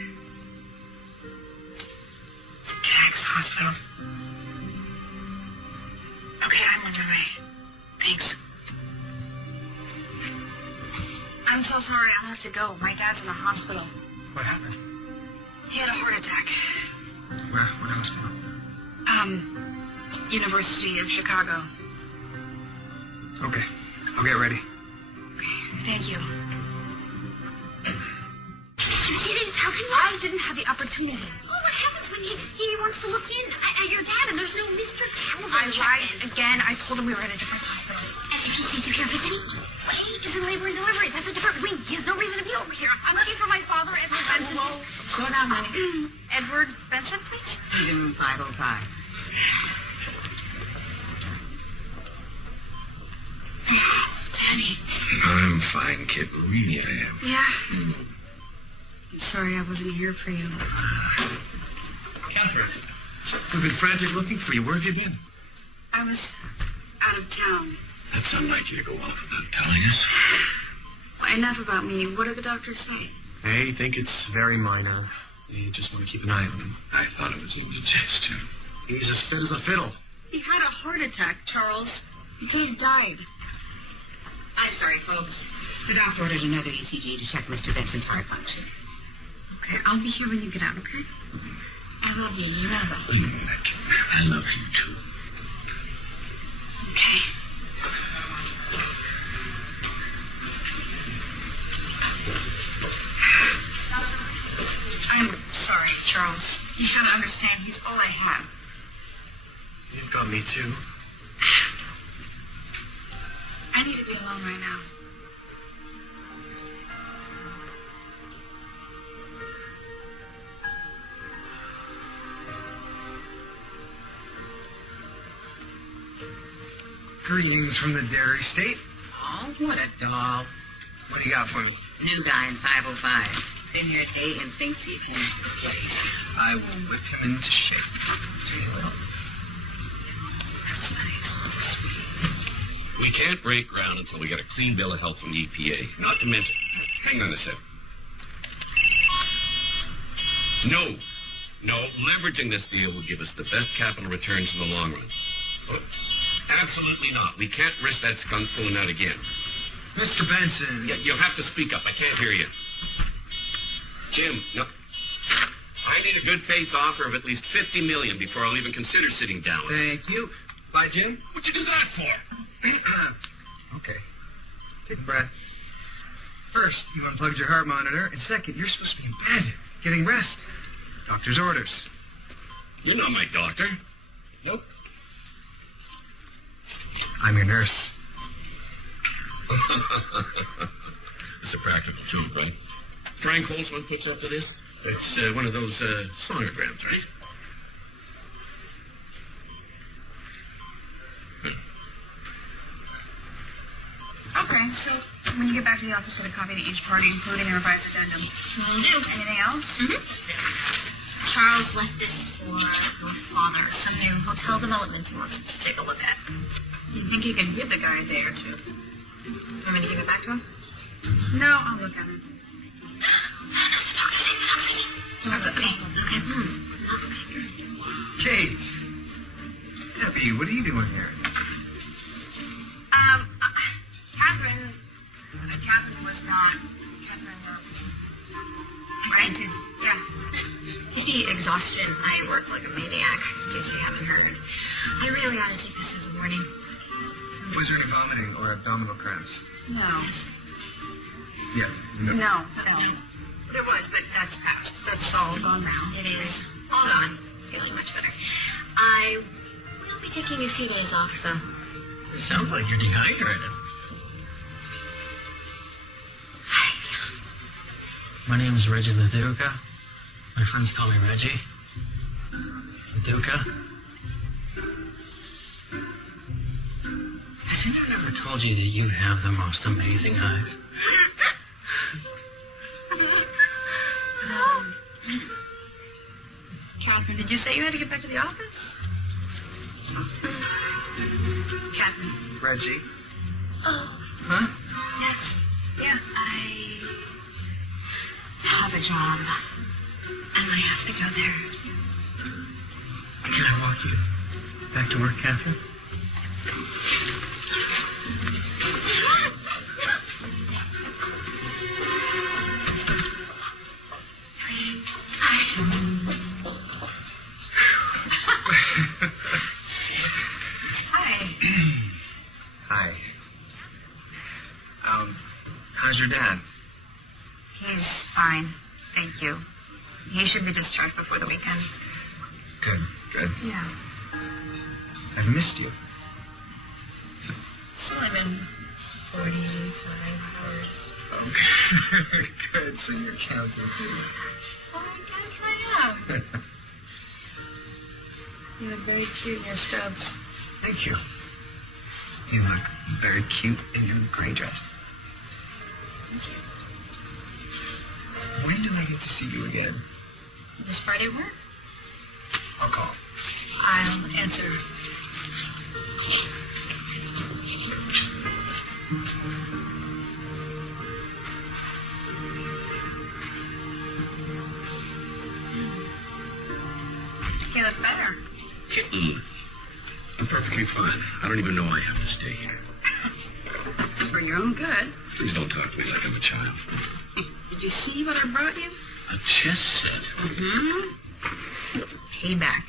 It's Jack's hospital. Okay, I'm on my way. Thanks. I'm so sorry. I'll have to go. My dad's in the hospital. What happened? He had a heart attack. Where? What hospital? University of Chicago. Okay, I'll get ready. Okay, thank you. You didn't tell him I that? didn't have the opportunity. Well, what happens when he wants to look in at your dad and there's no Mr. Caliban? I lied again. I told him we were at a different hospital. And if he sees you here visiting, he He's in labor and delivery. That's a different wing. He has no reason to be over here. I'm looking for my father, Edward Benson. Slow down, honey. Edward Benson, please? He's in room 505. Danny. I'm fine, kid. Really, I am. Yeah? I'm sorry I wasn't here for you. Catherine, we've been frantic looking for you. Where have you been? I was out of town. That's unlike you to go off without telling us. Well, enough about me. What did the doctor say? They think it's very minor. They just want to keep an eye on him. I thought it was indigestion. He's as fit as a fiddle. He had a heart attack, Charles. He could have died. I'm sorry, folks. The doctor ordered another ECG to check Mr. Benson's heart function. Okay, I'll be here when you get out, okay? I love you. You know that. I love you, too. Okay. I'm sorry, Charles. You gotta understand, he's all I have. You've got me, too. I need to be alone right now. Greetings from the Dairy State. Oh, what a doll. What do you got for me? New guy in 505. Been here a day and thinks he owns the place. I will whip him into shape. That's nice. Sweet. We can't break ground until we get a clean bill of health from the EPA. Not to mention... Hang on a sec. No. Leveraging this deal will give us the best capital returns in the long run. Absolutely not. We can't risk that skunk pulling out again. Mr. Benson. Yeah, you'll have to speak up. I can't hear you. Jim, no. I need a good faith offer of at least $50 million before I'll even consider sitting down. Thank you. Bye, Jim. What'd you do that for? Okay. Take a breath. First, you unplugged your heart monitor, and second, you're supposed to be in bed, getting rest. Doctor's orders. You're not my doctor. Nope. I'm your nurse. It's a practical joke, right? Frank Holtzman puts up to this. It's one of those sonograms, right? Okay, so when you get back to the office, get a copy to each party, including a revised addendum. Will do. Anything else? Charles left this for your father, some new hotel development he wants to take a look at. You think you can give the guy a day or two? Want me to give it back to him? No, I'll look at it. No, the doctor's in. Okay. Kate. Debbie, what are you doing here? Catherine was not. Right? Yeah. It's the exhaustion. I work like a maniac, in case you haven't heard. I really ought to take this as a warning. Was there any vomiting or abdominal cramps? No. Yes. Yeah. No. There was, but that's past. That's all gone now. It is all gone. Feeling much better. I will be taking a few days off, though. It sounds like you're dehydrated. My name is Reggie LaDuca. My friends call me Reggie. LaDuca. Has anyone ever told you that you have the most amazing eyes? Catherine, did you say you had to get back to the office? Catherine. Reggie. Oh, Huh? yes. Yeah. I have a job, and I have to go there. Can I walk you back to work, Catherine? Hi. How's your dad? He's fine. Thank you. He should be discharged before the weekend. Good. Yeah. I've missed you. Still, I've been 45 words. Okay. Good, so you're counting too. Well, I guess I am. You look very cute in your scrubs. Thank you. You look very cute in your gray dress. Thank you. When do I get to see you again? Does Friday work? I'll call. I'll answer. You look better. Kitten, I'm perfectly fine. I don't even know I have to stay here. It's for your own good. Please don't talk to me like I'm a child. Did you see what I brought you? A chess set. Mm-hmm. Payback.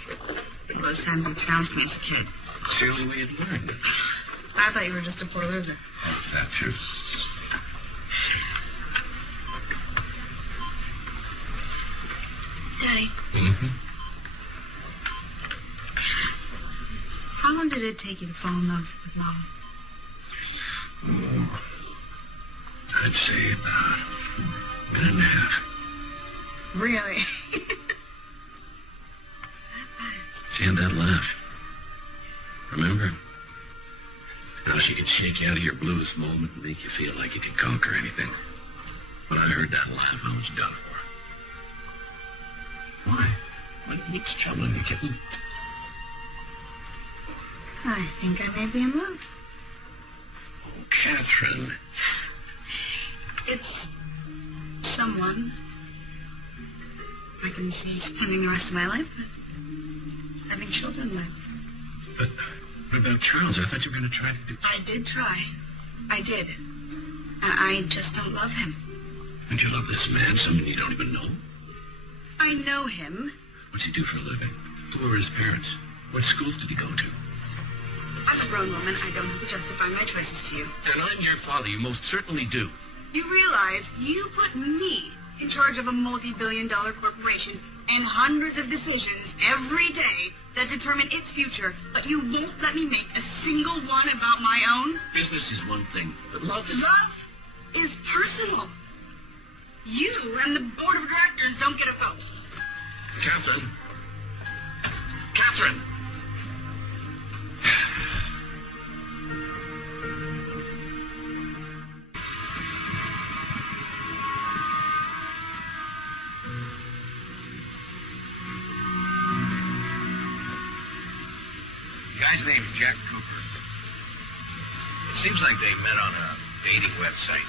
For those times you trounced me as a kid. It's the only way you'd learn. I thought you were just a poor loser. Oh, that too. Daddy, Mm-hmm. how long did it take you to fall in love with Mom? Oh, I'd say about a minute and a half. Really? She had that laugh. Remember? How she could shake you out of your bluest moment and make you feel like you could conquer anything. When I heard that laugh, I was done for. Why? What's troubling you, kitten? I think I may be in love. Oh, Catherine. It's someone I can see spending the rest of my life with, having children with. But what about Charles? I thought you were going to try to do... I did try. I did. I just don't love him. And you love this man, someone you don't even know? I know him. What's he do for a living? Who are his parents? What schools did he go to? I'm a grown woman. I don't have to justify my choices to you. And I'm your father. You most certainly do. You realize you put me in charge of a multi-billion-dollar corporation and hundreds of decisions every day that determine its future, but you won't let me make a single one about my own? Business is one thing, but love is... Love is personal. You and the board of directors don't get a vote. Catherine. Catherine! The guy's name's Jack Cooper. It seems like they met on a dating website.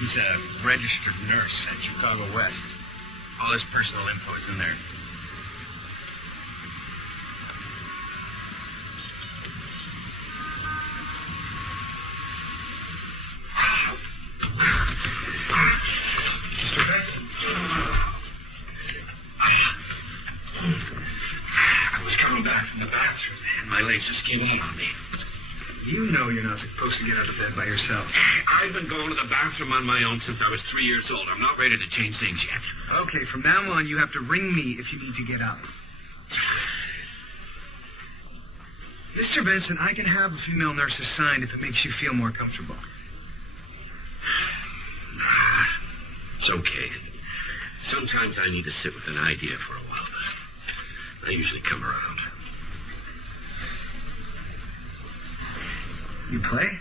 He's a registered nurse at Chicago West. All his personal info is in there. Mr. Benson. I was coming back from the bathroom, and my legs just gave out on me. You know you're not supposed to get out of bed by yourself. I've been going to the bathroom on my own since I was 3 years old. I'm not ready to change things yet. Okay, from now on, you have to ring me if you need to get up. Mr. Benson, I can have a female nurse assigned if it makes you feel more comfortable. It's okay. Sometimes I need to sit with an idea for a while, but I usually come around. You play?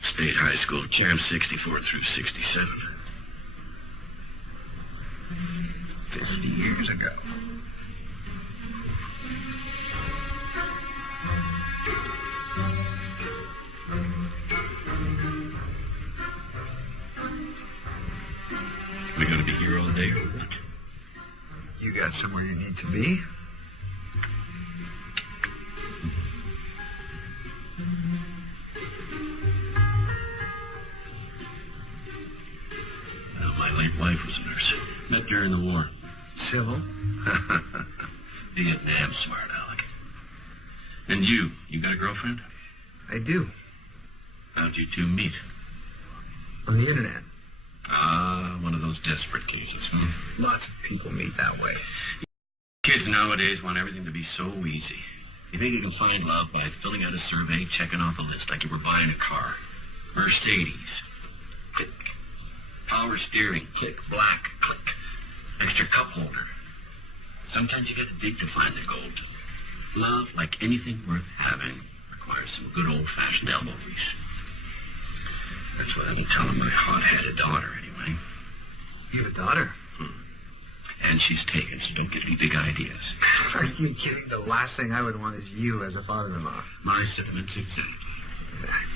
State high school champ 64 through 67. 50 years ago. We gonna be here all day or what? You got somewhere you need to be? Well, my late wife was a nurse. Met during the war. Civil? Vietnam, smart aleck. And you got a girlfriend? I do. How'd you two meet? On the internet. Ah, one of those desperate cases, huh? Lots of people meet that way. Kids nowadays want everything to be so easy. You think you can find love by filling out a survey, checking off a list like you were buying a car. Mercedes. Click. Power steering. Click. Black. Click. Extra cup holder. Sometimes you get to dig to find the gold. Love, like anything worth having, requires some good old-fashioned elbow grease. That's what I'm telling my hot-headed daughter, anyway. You have a daughter? And she's taken, so don't get any big ideas. Are you kidding? The last thing I would want is you as a father-in-law. My sentiments exactly. Exactly.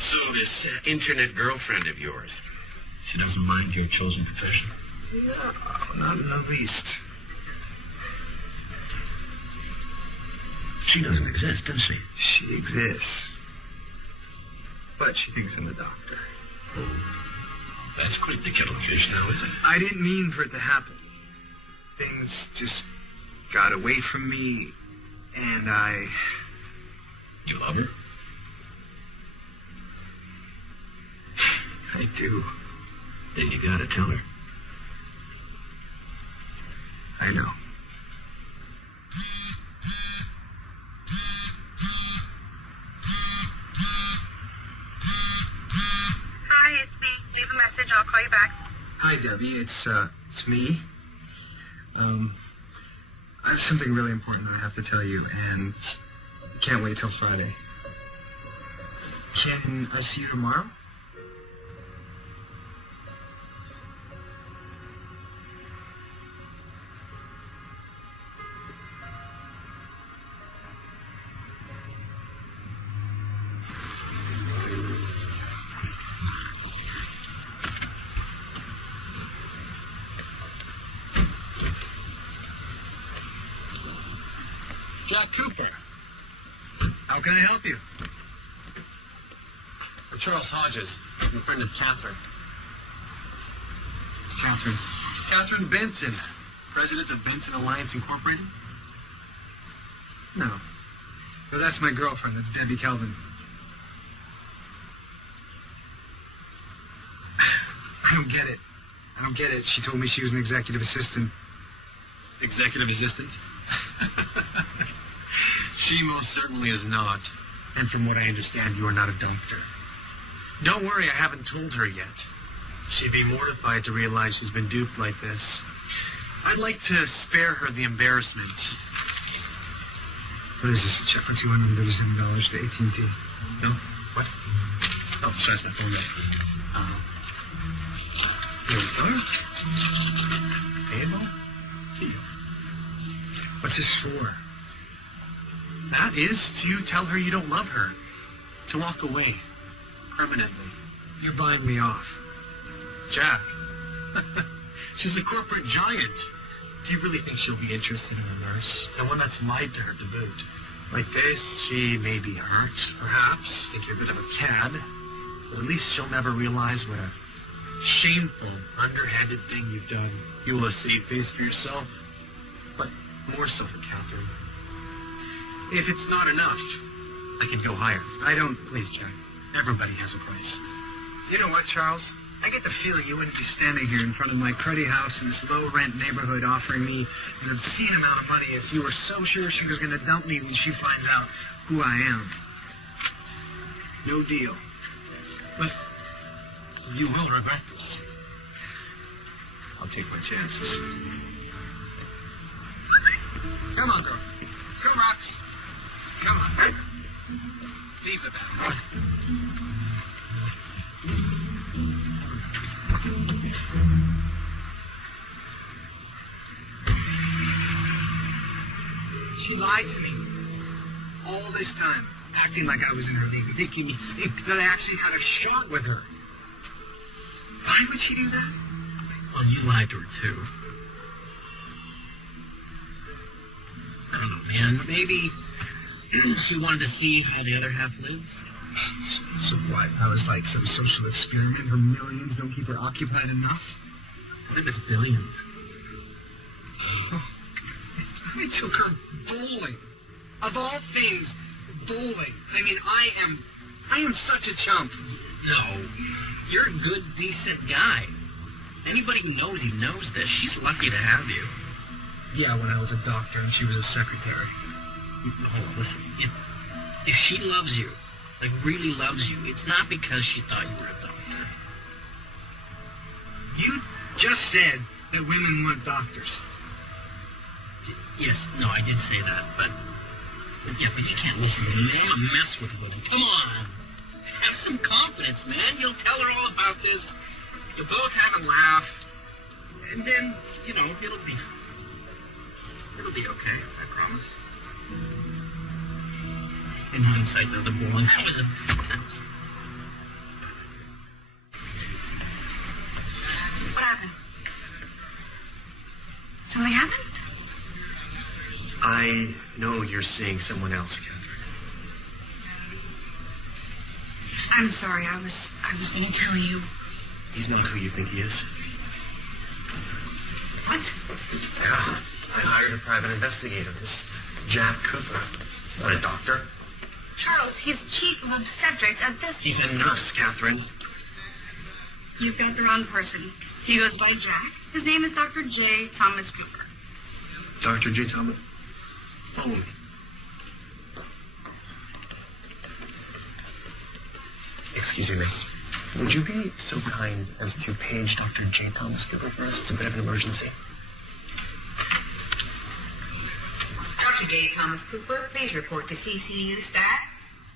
So this internet girlfriend of yours, she doesn't mind your chosen profession? No, not in the least. She doesn't exist, does she? She exists. But she thinks I'm a doctor. That's quite the kettle of fish now, isn't it? I didn't mean for it to happen. Things just got away from me, and I... You love her? I do. Then you gotta tell her. I know. Hi, it's me. Leave a message. I'll call you back. Hi, Debbie. It's me. I have something really important I have to tell you, and can't wait till Friday. Can I see you tomorrow? Jack Cooper. How can I help you? I'm Charles Hodges. I'm a friend of Catherine. It's Catherine. Catherine Benson, president of Benson Alliance Incorporated. No. No, that's my girlfriend. That's Debbie Calvin. I don't get it. I don't get it. She told me she was an executive assistant. Executive assistant? She most certainly is not. And from what I understand, you are not a doctor. Don't worry, I haven't told her yet. She'd be mortified to realize she's been duped like this. I'd like to spare her the embarrassment. What is this? A check for $237 to AT&T? No? What? Oh, sorry, that's my phone number. Here we go. Payable? To you. What's this for? That is to tell her you don't love her. To walk away. Permanently. You're buying me off. Jack. She's a corporate giant. Do you really think she'll be interested in a nurse? And one that's lied to her to boot? Like this, she may be hurt, perhaps. Think you're a bit of a cad. But at least she'll never realize what a shameful, underhanded thing you've done. You will have saved face for yourself, but more so for Catherine. If it's not enough, I can go higher. I don't... Please, Jack. Everybody has a price. You know what, Charles? I get the feeling you wouldn't be standing here in front of my cruddy house in this low-rent neighborhood offering me an obscene amount of money if you were so sure she was going to dump me when she finds out who I am. No deal. But you will regret this. I'll take my chances. Come on, girl. Let's go, Rox. Come on. Leave the bag. She lied to me all this time, acting like I was in her league, making me think that I actually had a shot with her. Why would she do that? Well, you lied to her, too. I don't know, man. Maybe she wanted to see how the other half lives. So what? I was like some social experiment. Her millions don't keep her occupied enough. I think it's billions. I took her bowling. Of all things, bowling. I mean, I am such a chump. No, you're a good, decent guy. Anybody who knows you knows this. She's lucky to have you. Yeah, when I was a doctor and she was a secretary. Hold on, listen. If she loves you, like really loves you, it's not because she thought you were a doctor. You just said that women want doctors. Yes, no, I did say that, but you can't listen to me. You don't want to mess with women. Come on. Have some confidence, man. You'll tell her all about this. You'll both have a laugh. And then, it'll be okay, I promise. In hindsight, though, the bowling, that was a bad time. What happened? Something happened? I know you're seeing someone else, Catherine. I'm sorry, I was going to tell you. He's not who you think he is. What? Yeah, I hired a private investigator, this Jack Cooper. He's not a doctor. Charles, he's chief of obstetrics at this... He's a nurse, Catherine. You've got the wrong person. He goes by Jack. His name is Dr. J. Thomas Cooper. Dr. J. Thomas? Follow me. Excuse me, miss. Would you be so kind as to page Dr. J. Thomas Cooper for us? It's a bit of an emergency. Dr. J. Thomas Cooper, please report to CCU staff.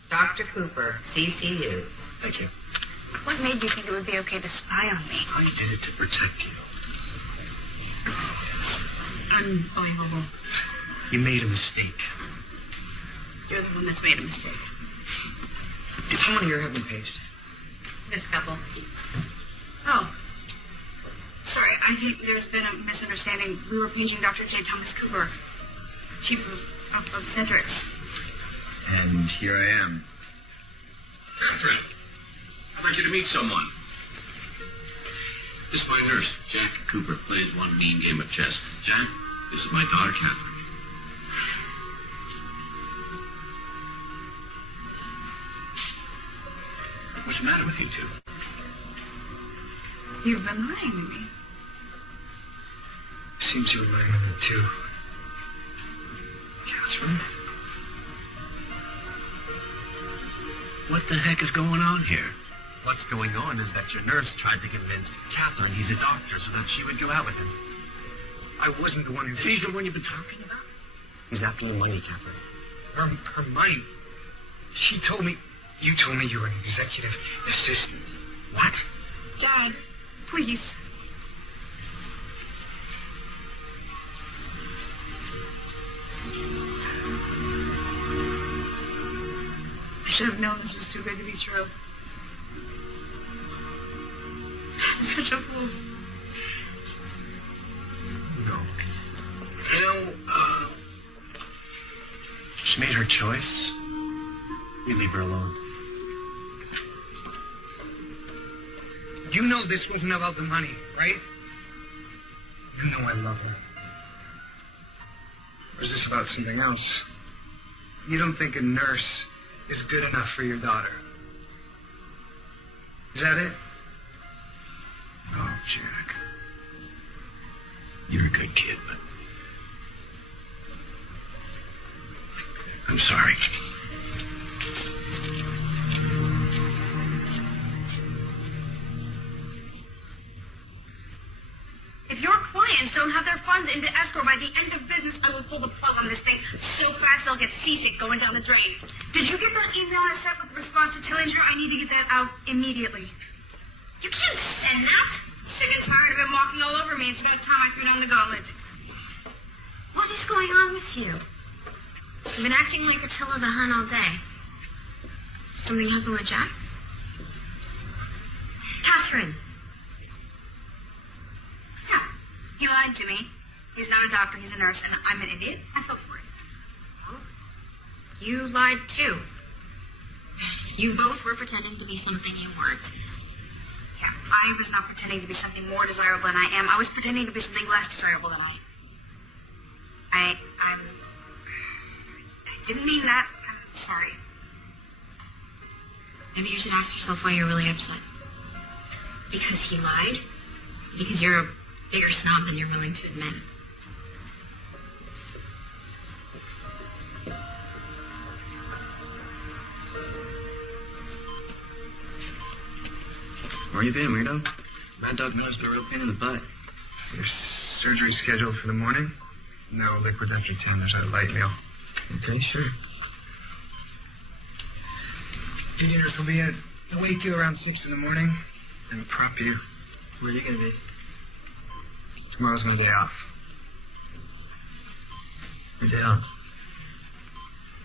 Dr. Cooper, CCU. Thank you. What made you think it would be okay to spy on me? I did it to protect you. It's unbelievable. You made a mistake. You're the one that's made a mistake. Did someone here have me paged? This couple. Oh. Sorry, I think there's been a misunderstanding. We were paging Dr. J. Thomas Cooper, chief of obstetrics. And here I am. Catherine, I'd like you to meet someone. This is my nurse, Jack Cooper, plays one mean game of chess. Jack, this is my daughter, Catherine. What's the matter with you two? You've been lying to me. Seems you were lying to me, too. Catherine? What the heck is going on here? What's going on is that your nurse tried to convince Catherine he's a doctor so that she would go out with him. I wasn't the one who... He's the one you've been talking about? He's after your money, Catherine. Her money? She told me... You told me you were an executive assistant. What? Dad, please. I should have known this was too good to be true. I'm such a fool. No. She made her choice. We leave her alone. You know this wasn't about the money, right? You know I love her. Or is this about something else? You don't think a nurse is good enough for your daughter? Is that it? Oh, Jack. You're a good kid, but... I'm sorry. If your clients don't have their funds into escrow by the end of business, I will pull the plug on this thing so fast they'll get seasick going down the drain. Did you get that email I sent with the response to telling you I need to get that out immediately? You can't send that. I'm sick and tired of him walking all over me. It's about time I threw down the gauntlet. What is going on with you? You've been acting like Attila the Hun all day. Did something happen with Jack? Catherine! Yeah, he lied to me. He's not a doctor, he's a nurse, and I'm an idiot. I fell for it. You lied too. You both were pretending to be something you weren't. Yeah, I was not pretending to be something more desirable than I am. I was pretending to be something less desirable than I am. I didn't mean that. I'm sorry. Maybe you should ask yourself why you're really upset. Because he lied? Because you're a bigger snob than you're willing to admit. Where you been, weirdo? Mad Dog Miller's been a real pain in the butt. Your surgery scheduled for the morning? No, liquids after 10. There's a light meal. Okay, sure. Engineers will be at the wake you around 6 in the morning and prop you. Where are you gonna be? Tomorrow's my day off. Your day off?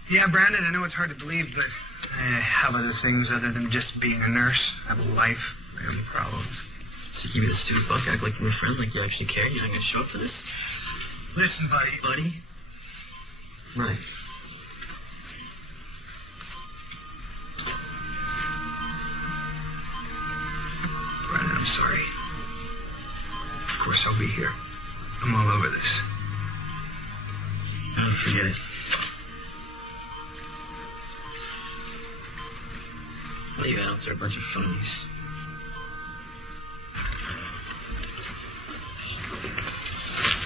Yeah, Brandon, I know it's hard to believe, but I have other things other than just being a nurse. I have a life, my own problems. So you give me the stupid buck, act like you're a friend, like you actually care, you're not gonna show up for this? Listen, buddy. Buddy? Right. Brandon, I'm sorry. Of course I'll be here. I'm all over this. Don't forget it. Well, you adults are a bunch of phonies.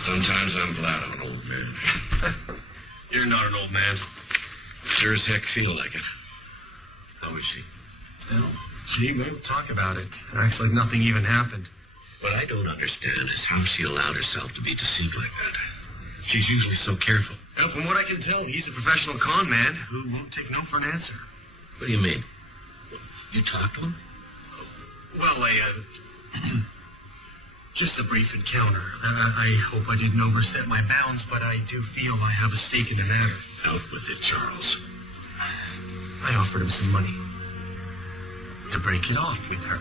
Sometimes I'm glad I'm an old man. You're not an old man. Sure as heck feel like it. How is she? Well, she won't talk about it. Acts like nothing even happened. What I don't understand is how she allowed herself to be deceived like that. She's usually so careful. Well, from what I can tell, he's a professional con man who won't take no for an answer. What do you mean? You talked to him? Well, just a brief encounter. I hope I didn't overstep my bounds, but I do feel I have a stake in the matter. Out with it, Charles. I offered him some money to break it off with her.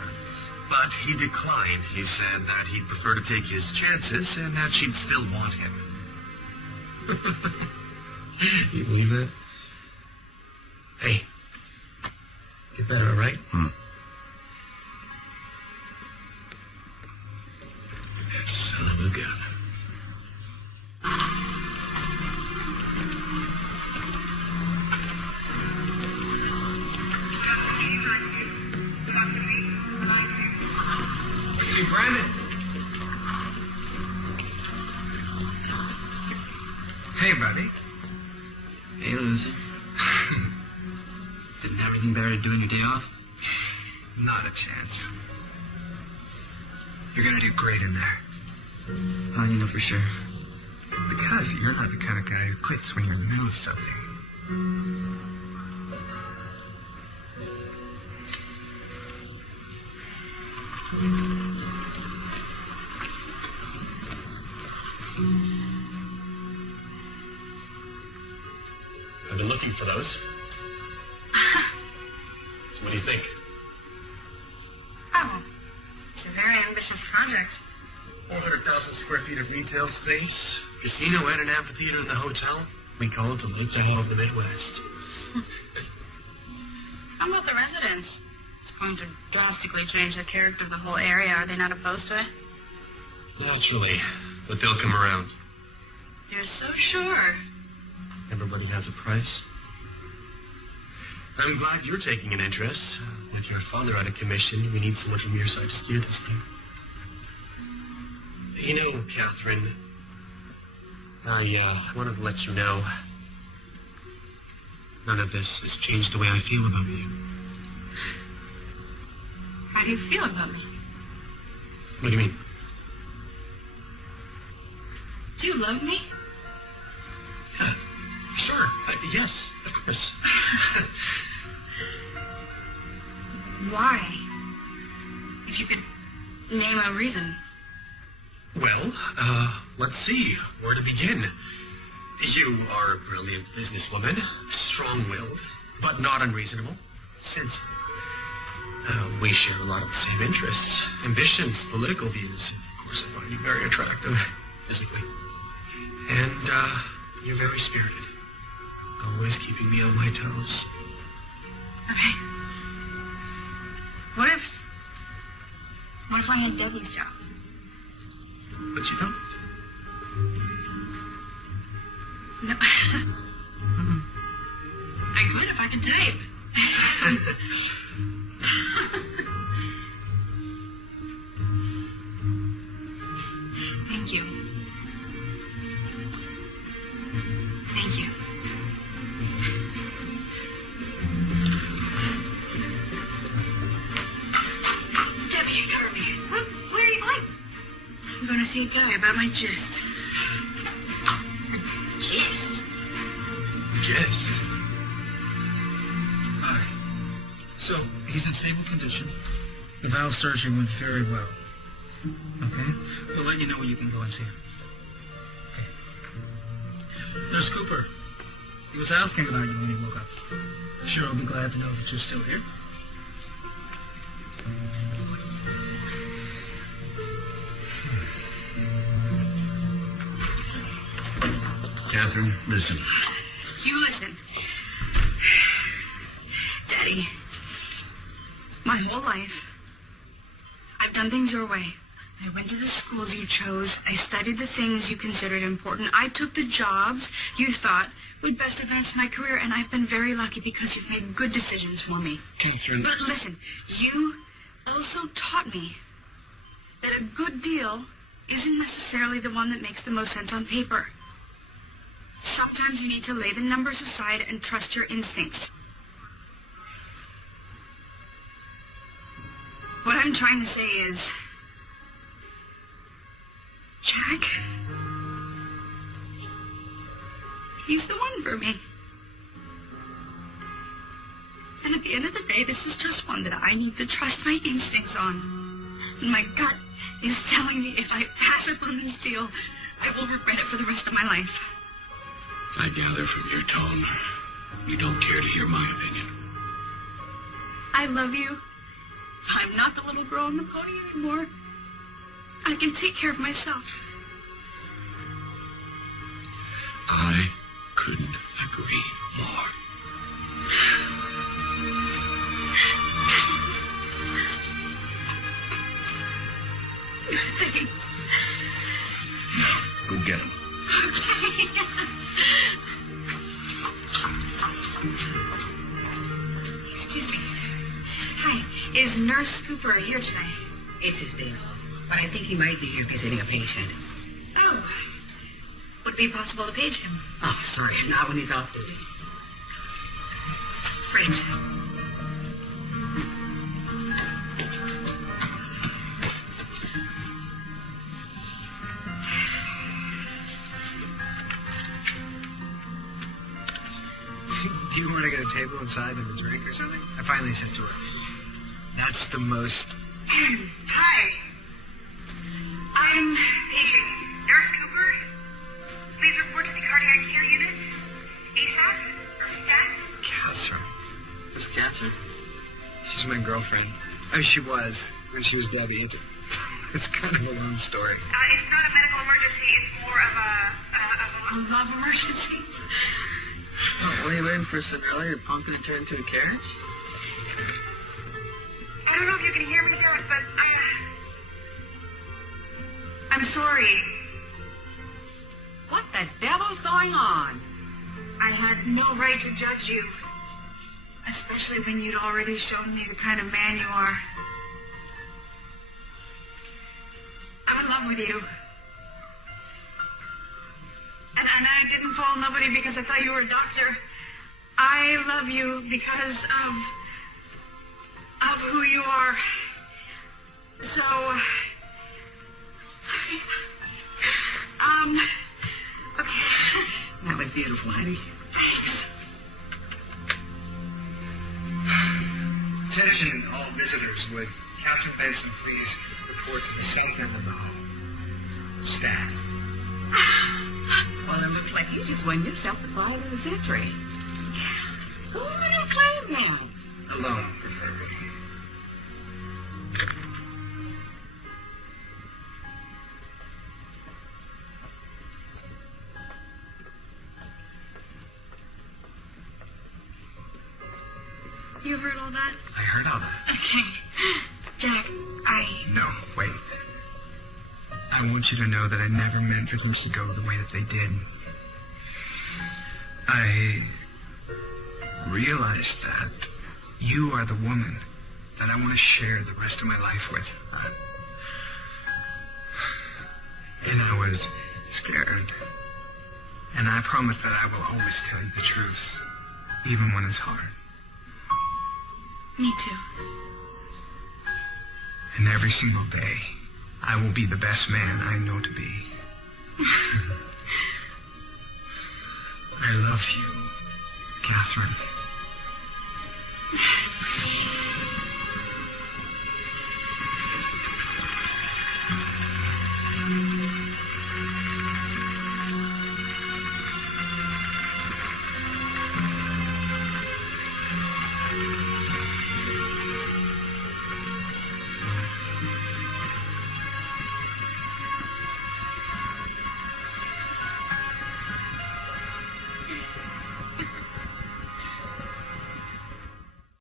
But he declined. He said that he'd prefer to take his chances and that she'd still want him. You believe that? Hey, get better, all right? That son of a gun. Hey, Brandon. Hey, buddy. Hey, loser. Didn't have anything better to do on your day off? Not a chance. You're gonna do great in there. How do you know for sure? Because you're not the kind of guy who quits when you're in the middle of something. I've been looking for those. So what do you think? Oh, it's a very ambitious project. 400,000 square feet of retail space, casino and an amphitheater in the hotel. We call it the Lifestyle of the Midwest. How about the residents? It's going to drastically change the character of the whole area. Are they not opposed to it? Naturally, but they'll come around. You're so sure. Everybody has a price. I'm glad you're taking an interest. With your father out of commission, we need someone from your side to steer this thing. You know, Catherine, I wanted to let you know none of this has changed the way I feel about you. How do you feel about me? What do you mean? Do you love me? Yeah, sure. Yes, of course. Why? If you could name a reason. Well, let's see where to begin. You are a brilliant businesswoman, strong-willed, but not unreasonable, sensible. We share a lot of the same interests, ambitions, political views. Of course, I find you very attractive, physically. And, you're very spirited, always keeping me on my toes. Okay. What if I had Debbie's job? But you don't. No. I could if I could type. I'm going to see a guy about my gist. Gist? Gist? Alright. So, he's in stable condition. The valve surgery went very well. Okay? We'll let you know when you can go and see him. Okay. Nurse Cooper. He was asking about you when he woke up. Sure, he'll be glad to know that you're still here. Catherine, listen. You listen. Daddy, my whole life, I've done things your way. I went to the schools you chose. I studied the things you considered important. I took the jobs you thought would best advance my career, and I've been very lucky because you've made good decisions for me. Catherine. But listen, you also taught me that a good deal isn't necessarily the one that makes the most sense on paper. Sometimes you need to lay the numbers aside and trust your instincts. What I'm trying to say is, Jack, he's the one for me. And at the end of the day, this is just one that I need to trust my instincts on. And my gut is telling me if I pass up on this deal, I will regret it for the rest of my life. I gather from your tone, you don't care to hear my opinion. I love you. I'm not the little girl on the pony anymore. I can take care of myself. I couldn't agree more. Thanks. Now, go get him. Okay. Excuse me. Hi, is Nurse Cooper here tonight? It's his day off, but I think he might be here visiting a patient. Oh. Would it be possible to page him? Oh, sorry, not when he's off duty. Great. Do you want to get a table inside and a drink or something? I finally said to her, that's the most... Hi. I'm paging Nurse Cooper. Please report to the cardiac care unit. ASAP or stat. Catherine. Who's Catherine? She's my girlfriend. Oh, she was. When she was Debbie. It's kind of a long story. It's not a medical emergency. It's more of a love emergency. What are you waiting for, Cinderella? You're pumping and turning into a carriage? I don't know if you can hear me, Derek, but I'm sorry. What the devil's going on? I had no right to judge you, especially when you'd already shown me the kind of man you are. I'm in love with you. And I didn't fall nobody because I thought you were a doctor. I love you because of who you are. So, sorry. Okay. That was beautiful, honey. Thanks. Attention, all visitors. Would Catherine Benson please report to the south end of the hall? Stat. Well, it looks like you just won yourself the pride of the century. Go on and claim that. Alone, preferably. You heard all that? I heard all that. Okay. Jack, No, wait. I want you to know that I never meant for things to go the way that they did. I realized that you are the woman that I want to share the rest of my life with. And I was scared. And I promise that I will always tell you the truth, even when it's hard. me too. And every single day, I will be the best man I know to be. I love you, Catherine.